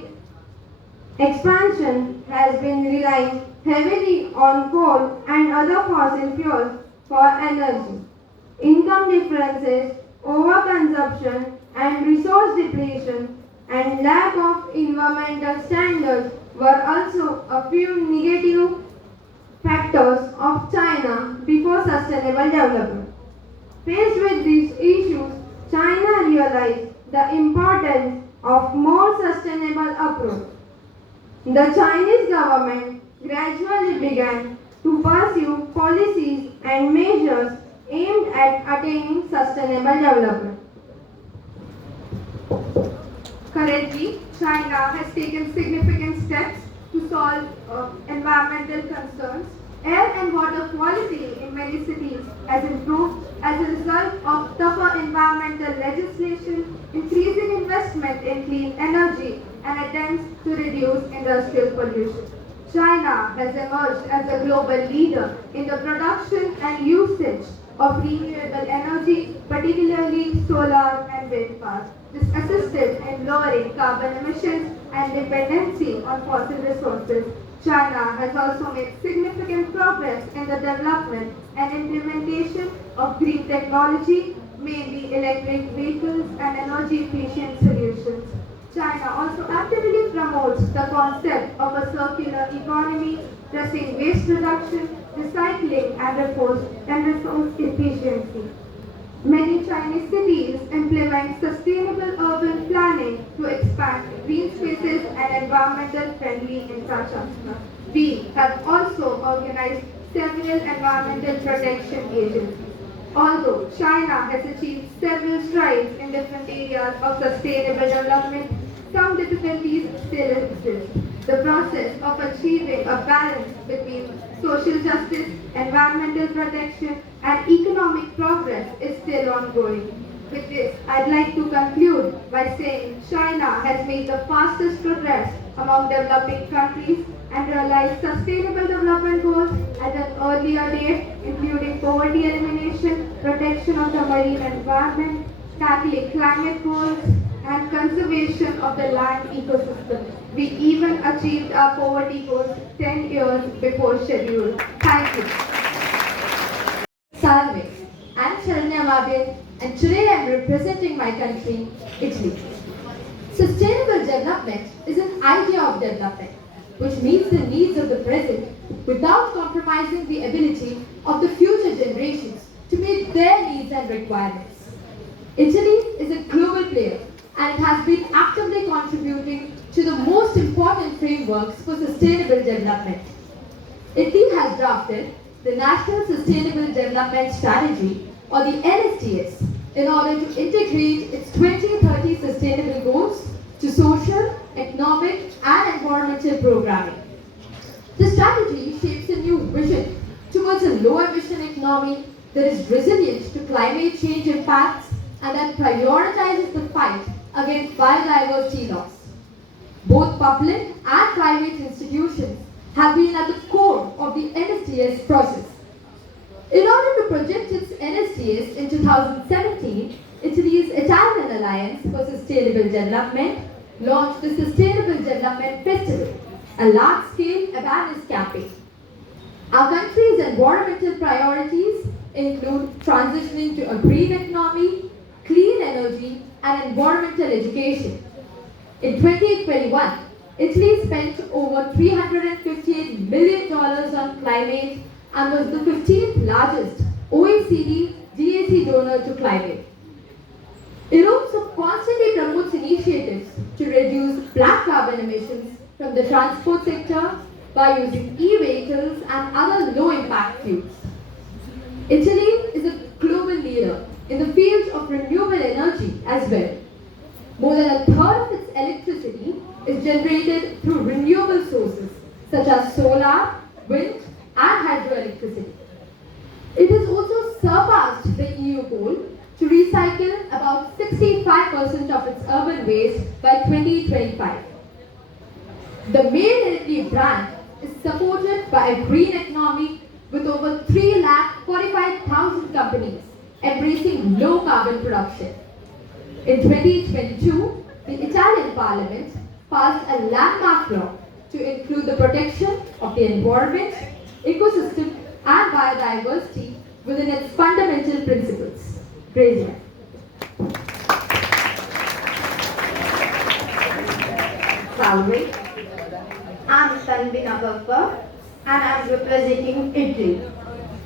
expansion has been relying heavily on coal and other fossil fuels for energy. Income differences, overconsumption, and resource depletion, and lack of environmental standards were also a few negative factors of China before sustainable development. Faced with these issues, China realized the importance of more sustainable approach. The Chinese government gradually began to pursue policies and measures aimed at attaining sustainable development. Currently, China has taken significant steps to solve environmental concerns. Air and water quality in many cities has improved as a result of tougher environmental legislation, increasing investment in clean energy, and attempts to reduce industrial pollution. China has emerged as a global leader in the production and usage of renewable energy, particularly solar and wind power. This assisted in lowering carbon emissions and dependency on fossil resources. China has also made significant progress in the development and implementation of green technology, mainly electric vehicles and energy efficient solutions. China also actively promotes the concept of a circular economy, stressing waste reduction, recycling and resource efficiency. Many Chinese cities implement sustainable urban planning to expand green spaces and environmental friendly infrastructure. We have also organized several environmental protection agencies. Although China has achieved several strides in different areas of sustainable development, some difficulties still exist. The process of achieving a balance between social justice, environmental protection, and economic progress is still ongoing. With this, I'd like to conclude by saying China has made the fastest progress among developing countries and realized sustainable development goals at an earlier date, including poverty elimination, protection of the marine environment, tackling climate goals, and conservation of the land ecosystem. We even achieved our poverty goals 10 years before schedule. Thank you. Salve. I'm Sharanya Mabir and today I'm representing my country, Italy. Sustainable development is an idea of development which meets the needs of the present without compromising the ability of the future generations to meet their needs and requirements. Italy is a global player and it has been actively contributing to the most important frameworks for sustainable development. Italy has drafted the National Sustainable Development Strategy, or the NSDS, in order to integrate its 2030 sustainable goals to social, economic, and environmental programming. The strategy shapes a new vision towards a low-emission economy that is resilient to climate change impacts and that prioritizes the fight against biodiversity loss. Both public and private institutions have been at the core of the NSDS process. In order to project its NSDS in 2017, Italy's Italian Alliance for Sustainable Development launched the Sustainable Development Festival, a large-scale awareness campaign. Our country's environmental priorities include transitioning to a green economy, clean energy, and environmental education. In 2021, Italy spent over $358 million on climate and was the 15th largest OECD DAC donor to climate. It also constantly promotes initiatives to reduce black carbon emissions from the transport sector by using e-vehicles and other low-impact fuels. Italy is a global leader in the field of renewable energy as well. More than a third of its electricity is generated through renewable sources such as solar, wind, and hydroelectricity. It has also surpassed the EU goal to recycle about 65% of its urban waste by 2025. The Made in Italy brand is supported by a green economy with over 345,000 companies embracing low carbon production. In 2022, the Italian Parliament passed a landmark law to include the protection of the environment, ecosystem, and biodiversity within its fundamental principles. Praise God. Salve. I'm Tanvina Gappa and I'm representing Italy.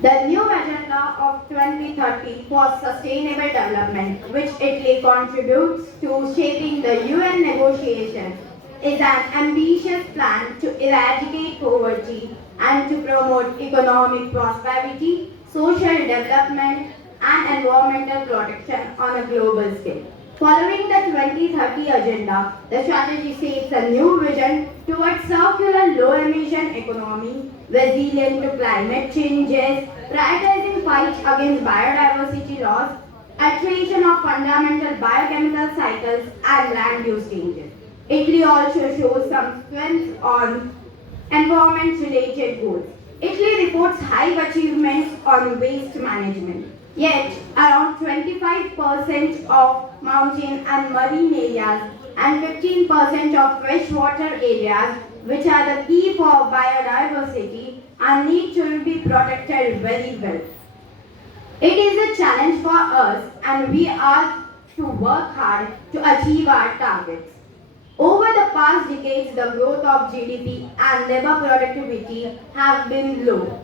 The new agenda of 2030 for sustainable development, which Italy contributes to shaping the UN negotiations, is an ambitious plan to eradicate poverty and to promote economic prosperity, social development, and environmental protection on a global scale. Following the 2030 agenda, the strategy sets a new vision towards circular low-emission economy, resilient to climate changes, prioritizing fight against biodiversity loss, alteration of fundamental biochemical cycles, and land use changes. Italy also shows some strength on environment-related goals. Italy reports high achievements on waste management. Yet, around 25% of mountain and marine areas and 15% of freshwater areas, which are the key for biodiversity, and need to be protected very well. It is a challenge for us, and we are to work hard to achieve our targets. Over the past decades, the growth of GDP and labor productivity have been low,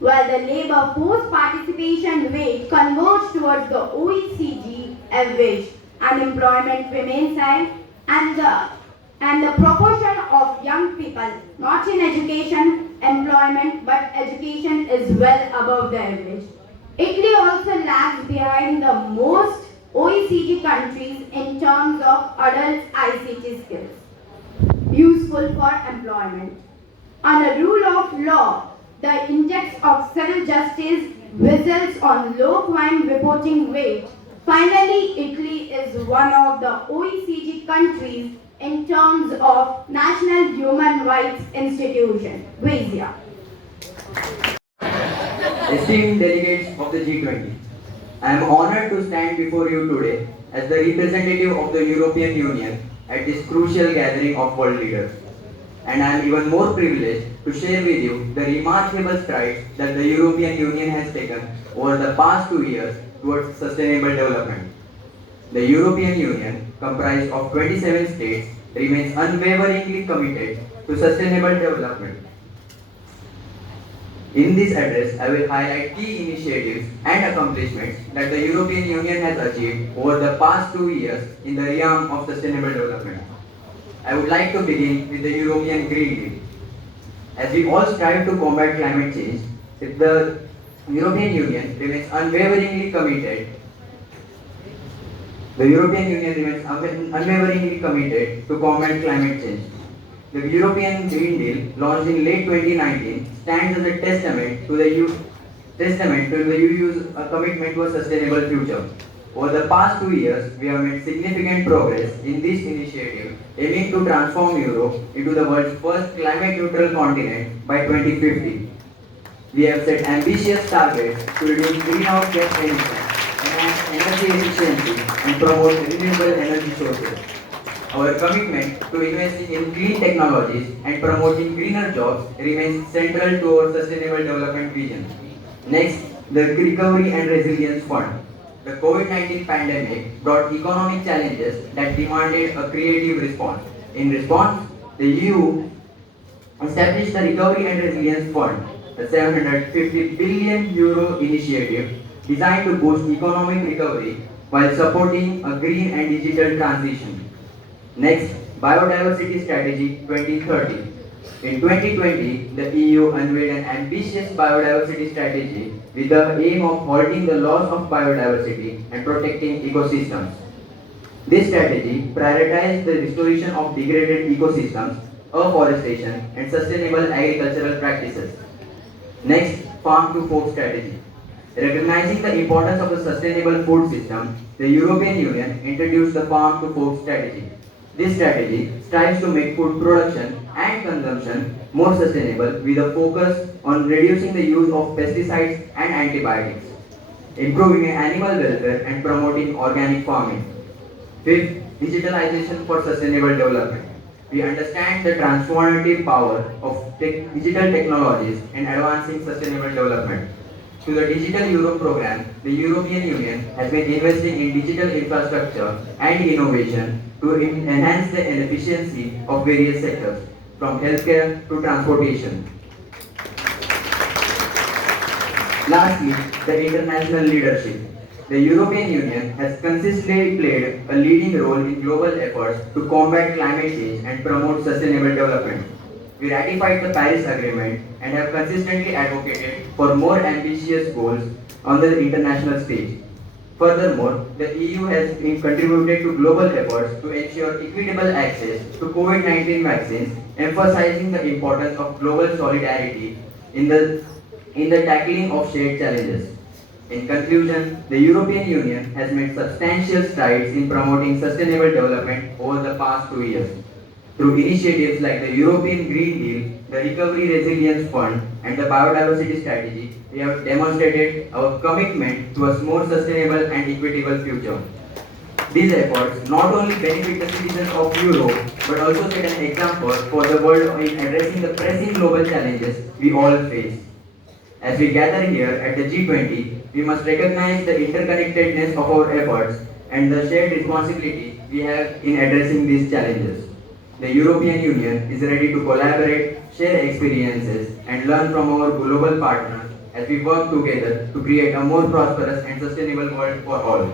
while the labor force participation rate converged towards the OECD average. Unemployment remains high, and the proportion of young people not in education, employment, but education is well above the average. Italy also lags behind the most OECD countries in terms of adult ICT skills useful for employment. On a rule of law, the index of civil justice results on low crime reporting rate. Finally, Italy is one of the OECD countries in terms of National Human Rights Institution, WASIA. Esteemed delegates of the G20, I am honored to stand before you today as the representative of the European Union at this crucial gathering of world leaders. And I am even more privileged to share with you the remarkable strides that the European Union has taken over the past 2 years towards sustainable development. The European Union, comprised of 27 states, remains unwaveringly committed to sustainable development. In this address, I will highlight key initiatives and accomplishments that the European Union has achieved over the past 2 years in the realm of sustainable development. I would like to begin with the European Green Deal. As we all strive to combat climate change, the European Union remains unwaveringly committed. The European Union remains unwaveringly committed to combat climate change. The European Green Deal, launched in late 2019, stands as a testament to the EU's commitment to a sustainable future. Over the past 2 years, we have made significant progress in this initiative, aiming to transform Europe into the world's first climate-neutral continent by 2050. We have set ambitious targets to reduce greenhouse gas emissions, enhance energy efficiency, and promote renewable energy sources. Our commitment to investing in clean technologies and promoting greener jobs remains central to our sustainable development vision. Next, the Recovery and Resilience Fund. The COVID-19 pandemic brought economic challenges that demanded a creative response. In response, the EU established the Recovery and Resilience Fund, a €750 billion initiative designed to boost economic recovery while supporting a green and digital transition. Next, Biodiversity Strategy 2030. In 2020, the EU unveiled an ambitious biodiversity strategy with the aim of halting the loss of biodiversity and protecting ecosystems. This strategy prioritized the restoration of degraded ecosystems, afforestation, and sustainable agricultural practices. Next, Farm to Fork Strategy. Recognizing the importance of a sustainable food system, the European Union introduced the Farm to Fork Strategy. This strategy strives to make food production and consumption more sustainable with a focus on reducing the use of pesticides and antibiotics, improving animal welfare and promoting organic farming. Fifth, digitalization for sustainable development. We understand the transformative power of digital technologies in advancing sustainable development. Through the Digital Europe program, the European Union has been investing in digital infrastructure and innovation to enhance the efficiency of various sectors, from healthcare to transportation. Lastly, the international leadership. The European Union has consistently played a leading role in global efforts to combat climate change and promote sustainable development. We ratified the Paris Agreement and have consistently advocated for more ambitious goals on the international stage. Furthermore, the EU has contributed to global efforts to ensure equitable access to COVID-19 vaccines, emphasizing the importance of global solidarity in the tackling of shared challenges. In conclusion, the European Union has made substantial strides in promoting sustainable development over the past 2 years. Through initiatives like the European Green Deal, the Recovery Resilience Fund, and the Biodiversity Strategy, we have demonstrated our commitment to a more sustainable and equitable future. These efforts not only benefit the citizens of Europe, but also set an example for the world in addressing the pressing global challenges we all face. As we gather here at the G20, we must recognize the interconnectedness of our efforts and the shared responsibility we have in addressing these challenges. The European Union is ready to collaborate, share experiences, and learn from our global partners as we work together to create a more prosperous and sustainable world for all.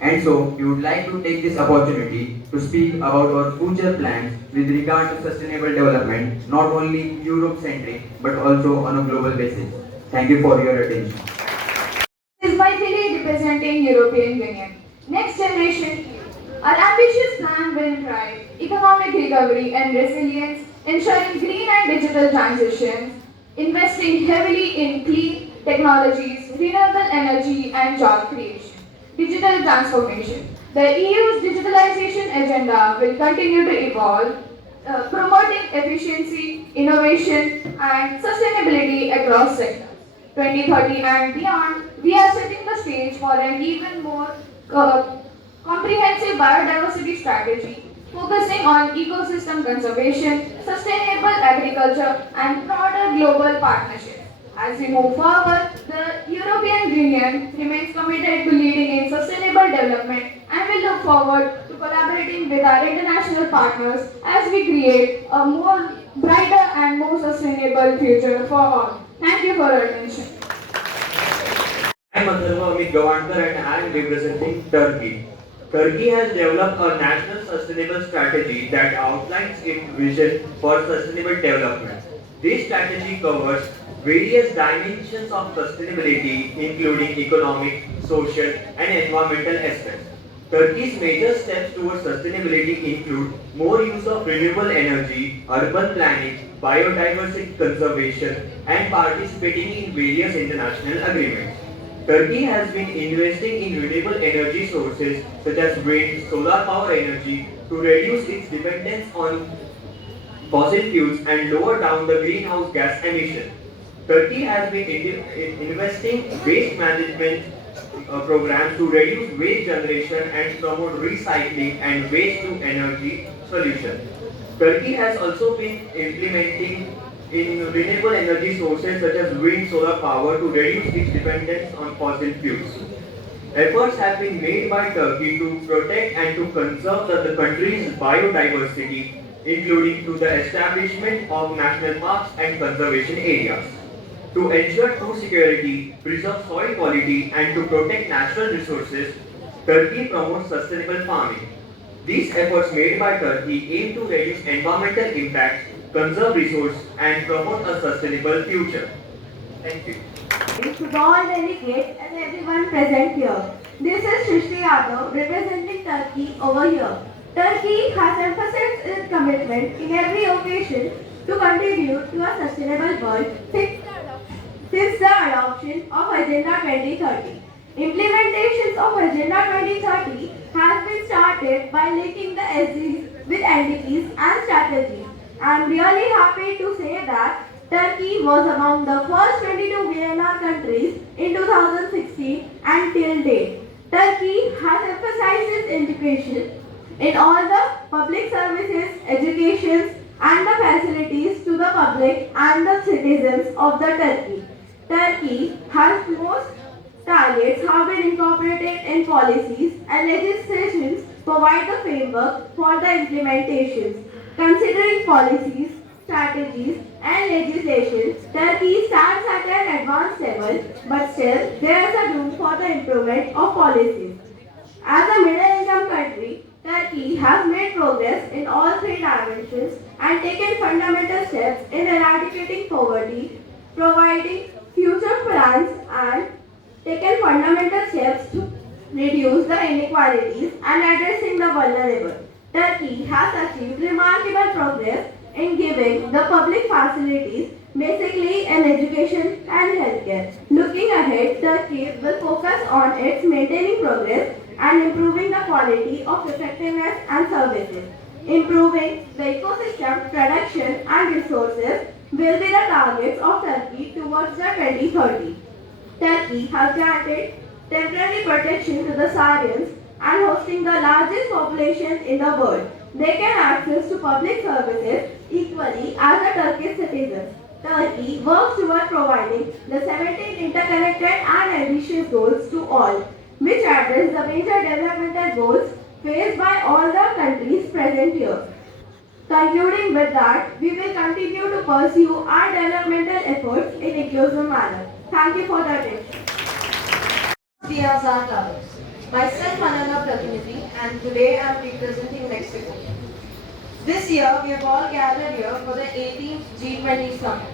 And so, we would like to take this opportunity to speak about our future plans with regard to sustainable development, not only Europe-centric, but also on a global basis. Thank you for your attention. Is vitally representing European Union. Next generation EU. Our ambitious plan will drive economic recovery and resilience, ensuring green and digital transitions, investing heavily in clean technologies, renewable energy and job creation. Digital transformation. The EU's digitalization agenda will continue to evolve, promoting efficiency, innovation and sustainability across sectors. 2030 and beyond, we are setting the stage for an even more comprehensive biodiversity strategy, focusing on ecosystem conservation, sustainable agriculture, and broader global partnerships. As we move forward, the European Union remains committed to leading in sustainable development, and we look forward to collaborating with our international partners as we create a more brighter and more sustainable future for all. Thank you for your attention. I'm Atharva Amit Gawandkar and I am representing Turkey. Turkey has developed a national sustainable strategy that outlines its vision for sustainable development. This strategy covers various dimensions of sustainability, including economic, social, and environmental aspects. Turkey's major steps towards sustainability include more use of renewable energy, urban planning, biodiversity conservation, and participating in various international agreements. Turkey has been investing in renewable energy sources such as wind, solar power energy to reduce its dependence on fossil fuels and lower down the greenhouse gas emission. Turkey has been investing waste management programs to reduce waste generation and promote recycling and waste to energy solutions. Turkey has also been implementing in renewable energy sources such as wind, solar power to reduce its dependence on fossil fuels. Efforts have been made by Turkey to protect and to conserve the country's biodiversity, including through the establishment of national parks and conservation areas. To ensure food security, preserve soil quality, and to protect natural resources, Turkey promotes sustainable farming. These efforts made by Turkey aim to reduce environmental impacts, conserve resources, and promote a sustainable future. Thank you. To all delegates and everyone present here. This is Shrishti Yadav representing Turkey over here. Turkey has emphasized its commitment in every occasion to contribute to a sustainable world since the adoption of Agenda 2030. Implementations of Agenda 2030 has been started by linking the SDGs with NDPs and strategies. I am really happy to say that Turkey was among the first 22 VNR countries in 2016 and till date. Turkey has emphasized its integration in all the public services, education and the facilities to the public and the citizens of the Turkey. Turkey has most targets have been incorporated in policies and legislations provide the framework for the implementations. Considering policies, strategies and legislation, Turkey stands at an advanced level, but still there is a room for the improvement of policies. As a middle-income country, Turkey has made progress in all three dimensions and taken fundamental steps in eradicating poverty, providing future plans and taken fundamental steps to reduce the inequalities and addressing the vulnerable. Turkey has achieved remarkable progress in giving the public facilities, basically in education and healthcare. Looking ahead, Turkey will focus on its maintaining progress and improving the quality of effectiveness and services. Improving the ecosystem, production and resources will be the targets of Turkey towards the 2030. Turkey has granted temporary protection to the Syrians and hosting the largest population in the world. They can access to public services equally as the Turkish citizens. Turkey works toward providing the 17 interconnected and ambitious goals to all, which address the major developmental goals faced by all the countries present here. Concluding with that, we will continue to pursue our developmental efforts in inclusive manner. Thank you for the attention. Dear Zartavas, myself Anana Pratinidhi, and today I am representing Mexico. This year we have all gathered here for the 18th G20 Summit.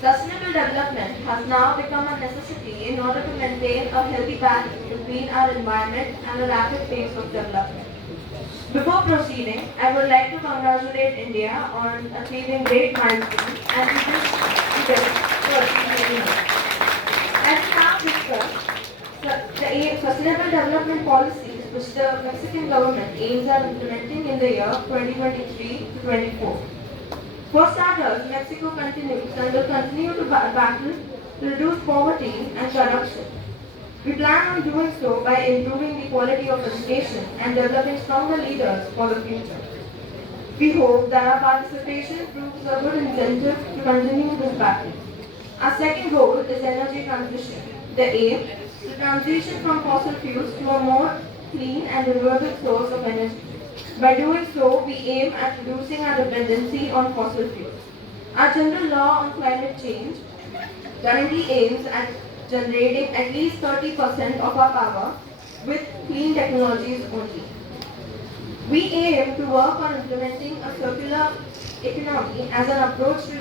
Sustainable development has now become a necessity in order to maintain a healthy balance between our environment and the rapid pace of development. Before proceeding, I would like to congratulate India on achieving great milestones and we wish to achieve many more. As we now discuss, the Sustainable Development Policies which the Mexican government aims at implementing in the year 2023 to 24. For starters, Mexico continues and will continue to battle to reduce poverty and corruption. We plan on doing so by improving the quality of education and developing stronger leaders for the future. We hope that our participation proves a good incentive to continue this battle. Our second goal is energy transition. The aim is to transition from fossil fuels to a more clean and renewable source of energy. By doing so, we aim at reducing our dependency on fossil fuels. Our general law on climate change currently aims at generating at least 30% of our power with clean technologies only. We aim to work on implementing a circular economy as an approach to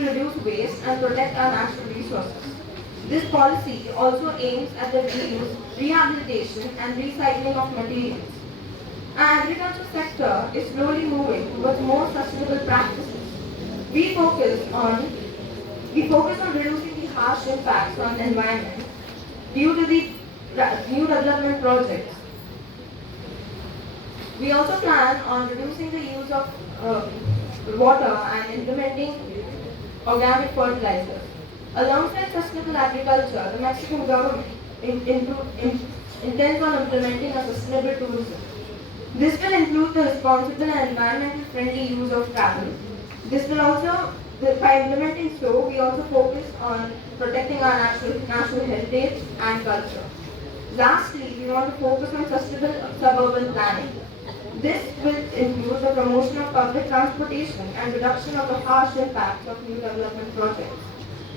reduce waste and protect our natural resources. This policy also aims at the reuse, rehabilitation and recycling of materials. Our agriculture sector is slowly moving towards more sustainable practices. We focus on reducing the harsh impacts on the environment due to the new development projects. We also plan on reducing the use of water and implementing organic fertilizers. Alongside sustainable agriculture, the Mexican government intends on implementing a sustainable tourism. This will include the responsible and environmentally friendly use of travel. This will also, by implementing so, we also focus on protecting our natural heritage and culture. Lastly, we want to focus on sustainable suburban planning. This will include the promotion of public transportation and reduction of the harsh impacts of new development projects.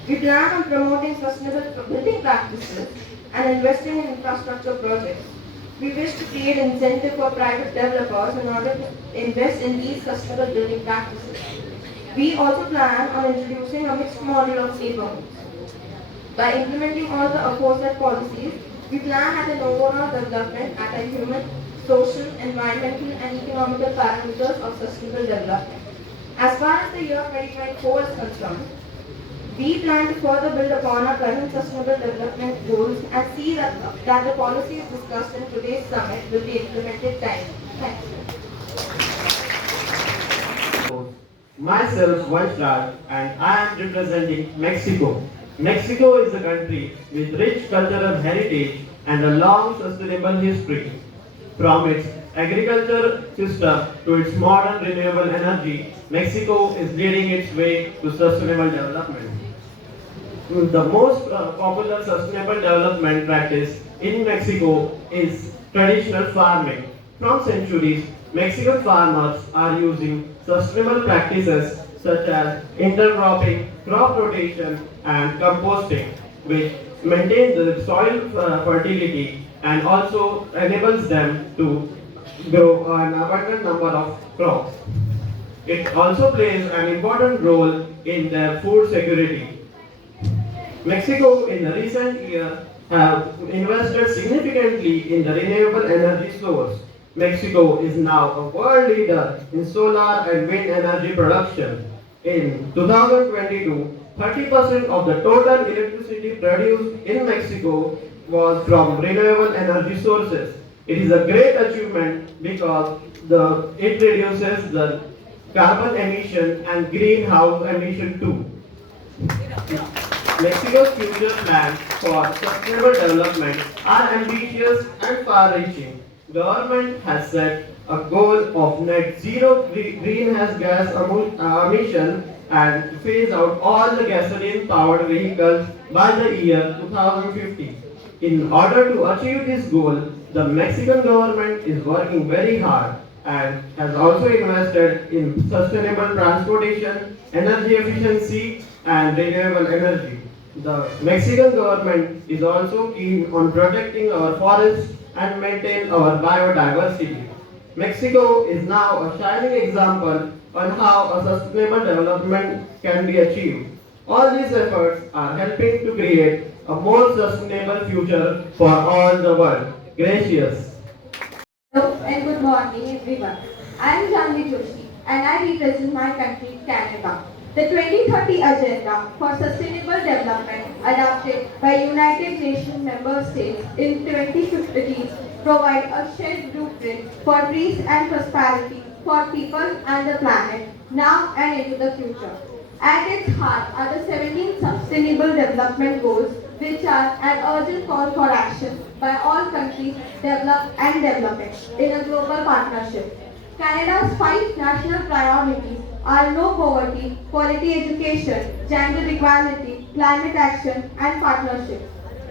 We plan on promoting sustainable building practices and investing in infrastructure projects. We wish to create incentive for private developers in order to invest in these sustainable building practices. We also plan on introducing a mixed model of neighborhoods. By implementing all the aforesaid policies, we plan at an overall development at a human, social, environmental and economical parameters of sustainable development. As far as the year 2024 is concerned, we plan to further build upon our current sustainable development goals and see that the policies discussed in today's summit will be implemented timely. Thank you. Myself, Vaishraj, and I am representing Mexico. Mexico is a country with rich cultural heritage and a long sustainable history. From its agriculture system to its modern renewable energy, Mexico is leading its way to sustainable development. The most popular sustainable development practice in Mexico is traditional farming. From centuries, Mexican farmers are using sustainable practices such as intercropping, crop rotation, and composting, which maintain the soil fertility and also enables them to grow an abundant number of crops. It also plays an important role in their food security. Mexico in the recent years have invested significantly in the renewable energy source. Mexico is now a world leader in solar and wind energy production. In 2022, 30% of the total electricity produced in Mexico was from renewable energy sources. It is a great achievement because it reduces the carbon emission and greenhouse emission too. Mexico's future plans for sustainable development are ambitious and far-reaching. Government has set a goal of net zero greenhouse gas emission and to phase out all the gasoline-powered vehicles by the year 2050. In order to achieve this goal, the Mexican government is working very hard and has also invested in sustainable transportation, energy efficiency, and renewable energy. The Mexican government is also keen on protecting our forests and maintain our biodiversity. Mexico is now a shining example on how a sustainable development can be achieved. All these efforts are helping to create a more sustainable future for all the world. Gracias. Hello and good morning everyone. I am Janvi Joshi and I represent my country Canada. The 2030 Agenda for Sustainable Development adopted by United Nations member states in 2015 provide a shared blueprint for peace and prosperity for people and the planet now and into the future. At its heart are the 17 Sustainable Development Goals, which are an urgent call for action by all countries developed and developing in a global partnership. Canada's 5 national priorities are low poverty, quality education, gender equality, climate action, and partnership.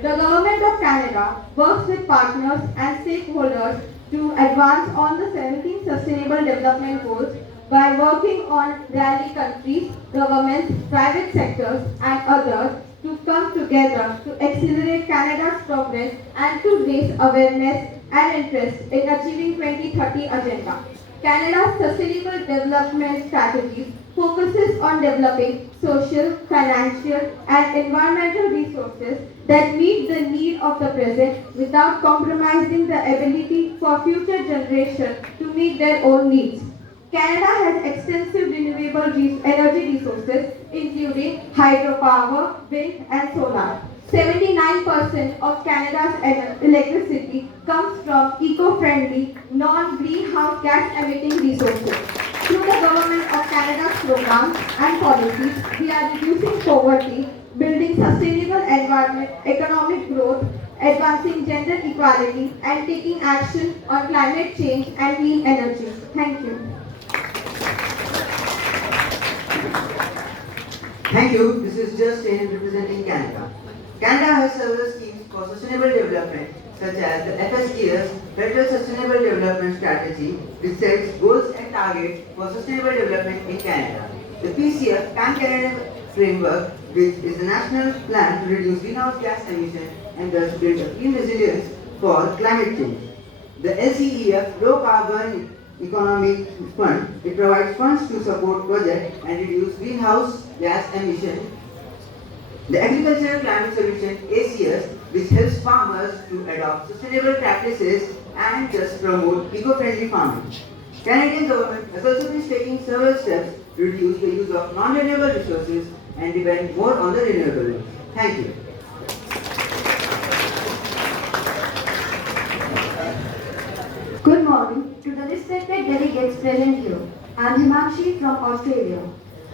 The Government of Canada works with partners and stakeholders to advance on the 17 Sustainable Development Goals by working on rally countries, governments, private sectors, and others to come together to accelerate Canada's progress and to raise awareness and interest in achieving 2030 Agenda. Canada's Sustainable Development Strategies focuses on developing social, financial, and environmental resources that meet the need of the present without compromising the ability for future generations to meet their own needs. Canada has extensive renewable energy resources including hydropower, wind, and solar. 79% of Canada's electricity comes from eco-friendly, non-greenhouse gas emitting resources. Through the Government of Canada's programs and policies, we are reducing poverty, building sustainable environment, economic growth, advancing gender equality, and taking action on climate change and clean energy. Thank you. Thank you. This is Justin representing Canada. Canada has several schemes for sustainable development, such as the FSDS, Federal Sustainable Development Strategy, which sets goals and targets for sustainable development in Canada. The PCF, Pan-Canadian Framework, which is a national plan to reduce greenhouse gas emissions and thus build a clean resilience for climate change. The LCEF, Low Carbon Economic Fund, it provides funds to support projects and reduce greenhouse gas emissions. The Agricultural Climate Solution ACS, which helps farmers to adopt sustainable practices and thus promote eco-friendly farming. Canadian government has also been taking several steps to reduce the use of non-renewable resources and depend more on the renewable ones. Thank you. Good morning to the respected delegates present here. I am Himakshi from Australia.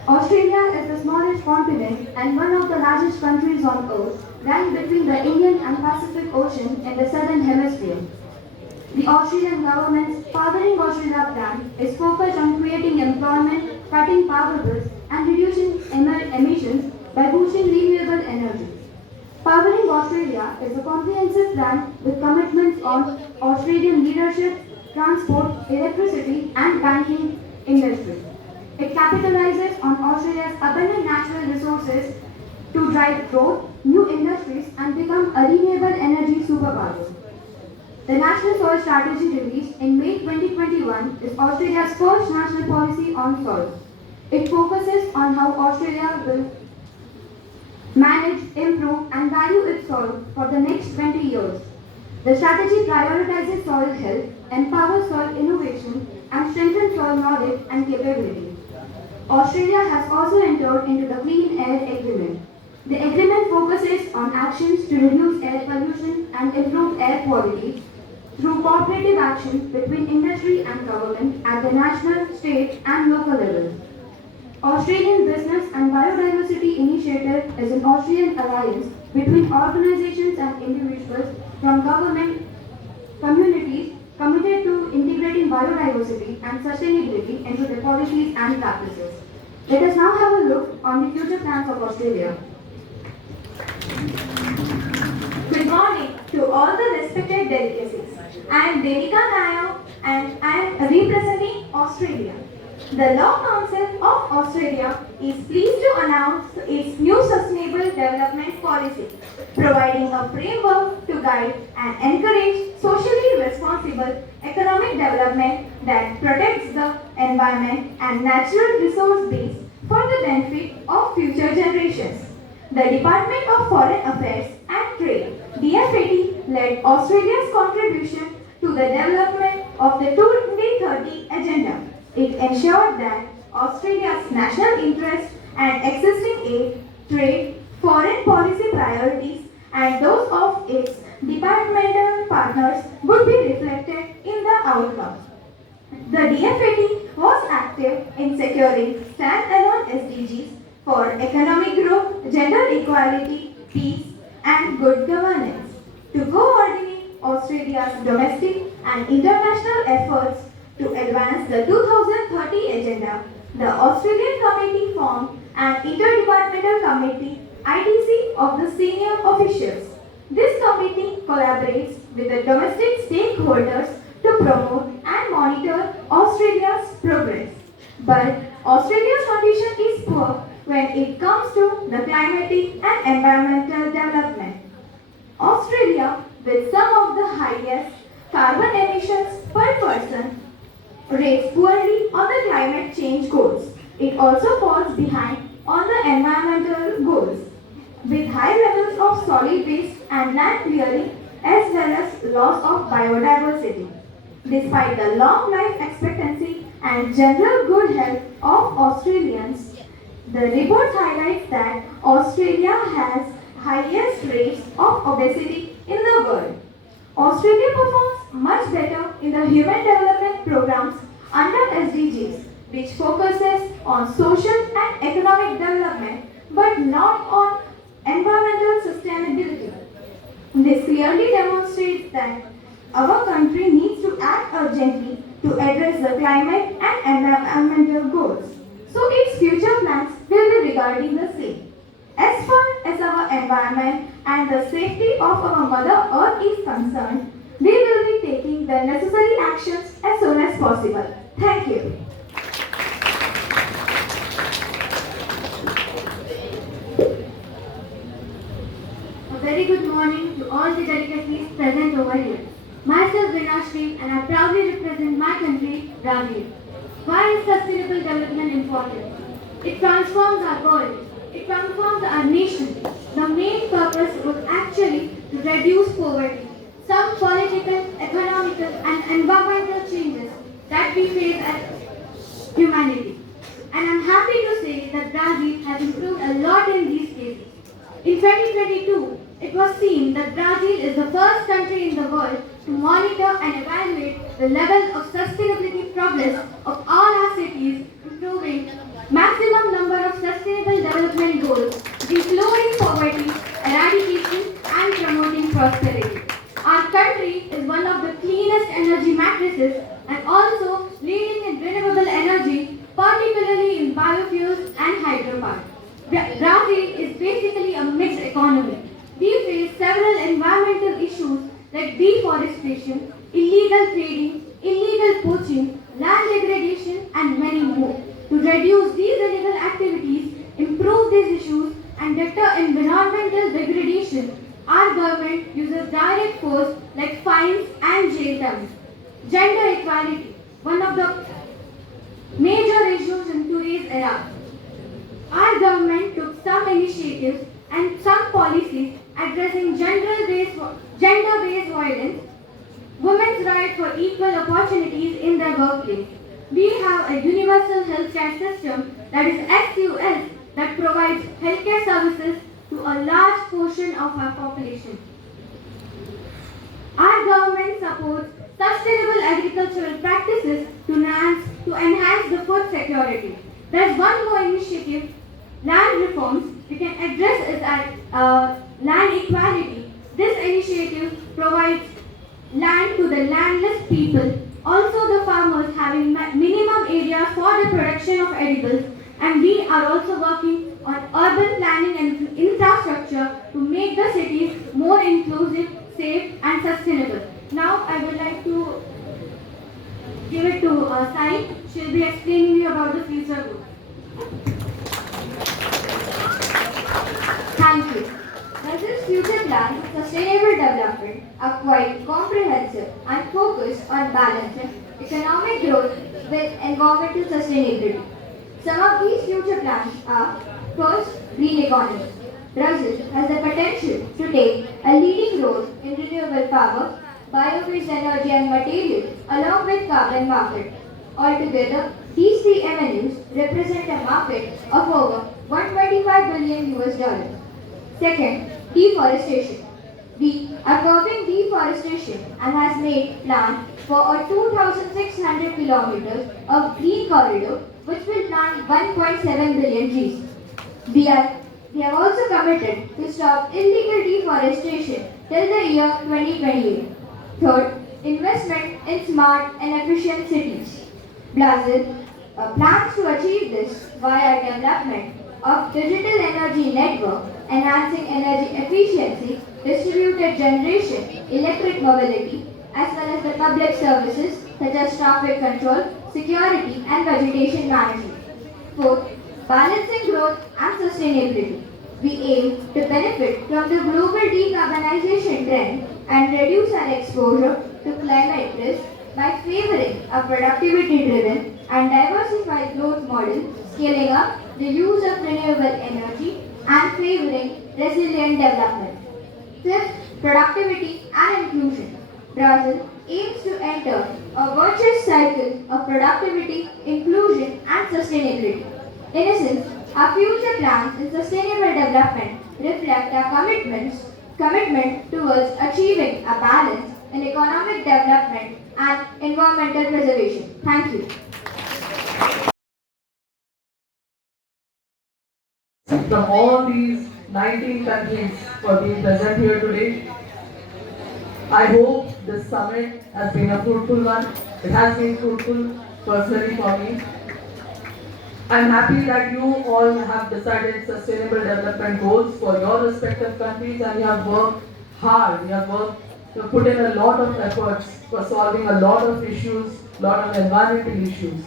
Australia is the smallest continent and one of the largest countries on earth, ranked between the Indian and Pacific Ocean in the southern hemisphere. The Australian government's Powering Australia plan is focused on creating employment, cutting power bills, and reducing emissions by boosting renewable energy. Powering Australia is a comprehensive plan with commitments on Australian leadership, transport, electricity, and banking industry. It capitalizes on Australia's abundant natural resources to drive growth, new industries, and become a renewable energy superpower. The National Soil Strategy released in May 2021 is Australia's first national policy on soil. It focuses on how Australia will manage, improve, and value its soil for the next 20 years. The strategy prioritizes soil health, empowers soil innovation, and strengthens soil knowledge and capability. Australia has also entered into the Clean Air Agreement. The agreement focuses on actions to reduce air pollution and improve air quality, through cooperative action between industry and government at the national, state and local levels. Australian Business and Biodiversity Initiative is an Australian alliance between organizations and individuals from government communities committed to integrating biodiversity and sustainability into their policies and practices. Let us now have a look on the future plans of Australia. Good morning to all the respected delegacies. I am Devika Nayak and I am representing Australia. The Law Council of Australia is pleased to announce its new Sustainable Development Policy, providing a framework to guide and encourage socially responsible economic development that protects the environment and natural resource base for the benefit of future generations. The Department of Foreign Affairs and Trade (DFAT) led Australia's contribution to the development of the 2030 Agenda. It ensured that Australia's national interests and existing aid, trade, foreign policy priorities and those of its departmental partners would be reflected in the outcome. The DFAT was active in securing standalone SDGs for economic growth, gender equality, peace and good governance. To coordinate Australia's domestic and international efforts to advance the 2030 Agenda, the Australian Committee formed an Interdepartmental Committee ITC of the senior officials. This committee collaborates with the domestic stakeholders to promote and monitor Australia's progress. But Australia's condition is poor when it comes to the climatic and environmental development. Australia, with some of the highest carbon emissions per person, rates poorly on the climate change goals. It also falls behind on the environmental goals, with high levels of solid waste and land clearing as well as loss of biodiversity. Despite the long life expectancy and general good health of Australians, the report highlights that Australia has highest rates of obesity in the world. Australia performs much better in the Human Development Programs under SDGs, which focuses on social and economic development but not on environmental sustainability. This clearly demonstrates that our country needs to act urgently to address the climate and environmental goals. So its future plans will be regarding the same. As far as our environment and the safety of our Mother Earth is concerned, we will be taking the necessary actions as soon as possible. Thank you. A very good morning to all the delegates present over here. Myself Vinashri and I proudly represent my country, Brazil. Why is sustainable development important? It transforms our world. It transforms our nation. The main purpose was actually to reduce poverty. Some political, economical and environmental changes that we face as humanity. And I'm happy to say that Brazil has improved a lot in these cases. In 2022, it was seen that Brazil is the first country in the world to monitor and evaluate the level of sustainability progress of all our cities, improving maximum number of sustainable development goals, including poverty, eradication and promoting prosperity. Our country is one of the cleanest energy matrices and also leading in renewable energy, particularly in biofuels and hydropower. Brazil is basically a mixed economy. We face several environmental issues like deforestation, illegal trading, illegal poaching, land degradation and many more. To reduce these illegal activities, improve these issues and deter environmental degradation, our government uses direct force like fines and jail terms. Gender equality, one of the major issues in today's era. Our government took some initiatives and some policies addressing gender-based violence, women's right for equal opportunities in their workplace. We have a universal healthcare system, that is SUS, that provides healthcare services to a large portion of our population. Our government supports agricultural practices to enhance the food security. There's one more initiative, land reforms. We can address it as land equality. This initiative provides land to the landless people, also the farmers having minimum area for the production of edibles, and we are also working on urban planning and infrastructure to make the cities more inclusive, safe and sustainable. Now I would like to give it to Sai. She'll be explaining you about the future goals. Thank you. Brazil's future plans for sustainable development are quite comprehensive and focused on balancing economic growth with environmental sustainability. Some of these future plans are: first, green economy. Brazil has the potential to take a leading role in renewable power, bio-based energy and materials, along with carbon market. Altogether, these three avenues represent a market of over 125 billion US. Second, deforestation. We are curbing deforestation and has made plans for a 2,600 kilometers of green corridor which will plant 1.7 billion trees. We have also committed to stop illegal deforestation till the year 2028. Third, investment in smart and efficient cities. Brazil plans to achieve this via development of digital energy network, enhancing energy efficiency, distributed generation, electric mobility, as well as the public services such as traffic control, security and vegetation management. Fourth, balancing growth and sustainability. We aim to benefit from the global decarbonization trend and reduce our exposure to climate risk by favoring a productivity-driven and diversified growth model, scaling up the use of renewable energy and favoring resilient development. Fifth, productivity and inclusion. Brazil aims to enter a virtuous cycle of productivity, inclusion and sustainability. In essence, our future plans in sustainable development reflect our commitment towards achieving a balance in economic development and environmental preservation. Thank you. From all these 19 countries for being present here today, I hope this summit has been a fruitful one. It has been fruitful personally for me. I'm happy that you all have decided sustainable development goals for your respective countries and you have worked hard, you have put in a lot of efforts for solving a lot of issues, lot of environmental issues.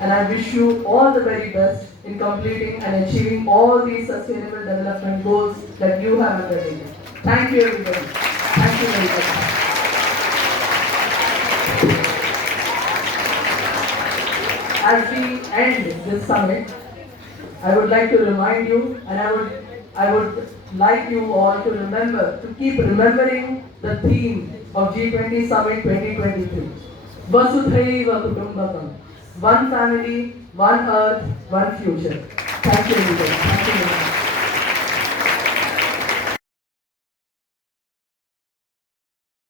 And I wish you all the very best in completing and achieving all these sustainable development goals that you have undertaken. Thank you everybody. Thank you very much. As we end this summit, I would like to remind you and I would like you all to remember, to keep remembering the theme of G20 Summit 2023. Vasudhaiva Kutumbakam. One family, one earth, one future. Thank you everybody. Thank you very much.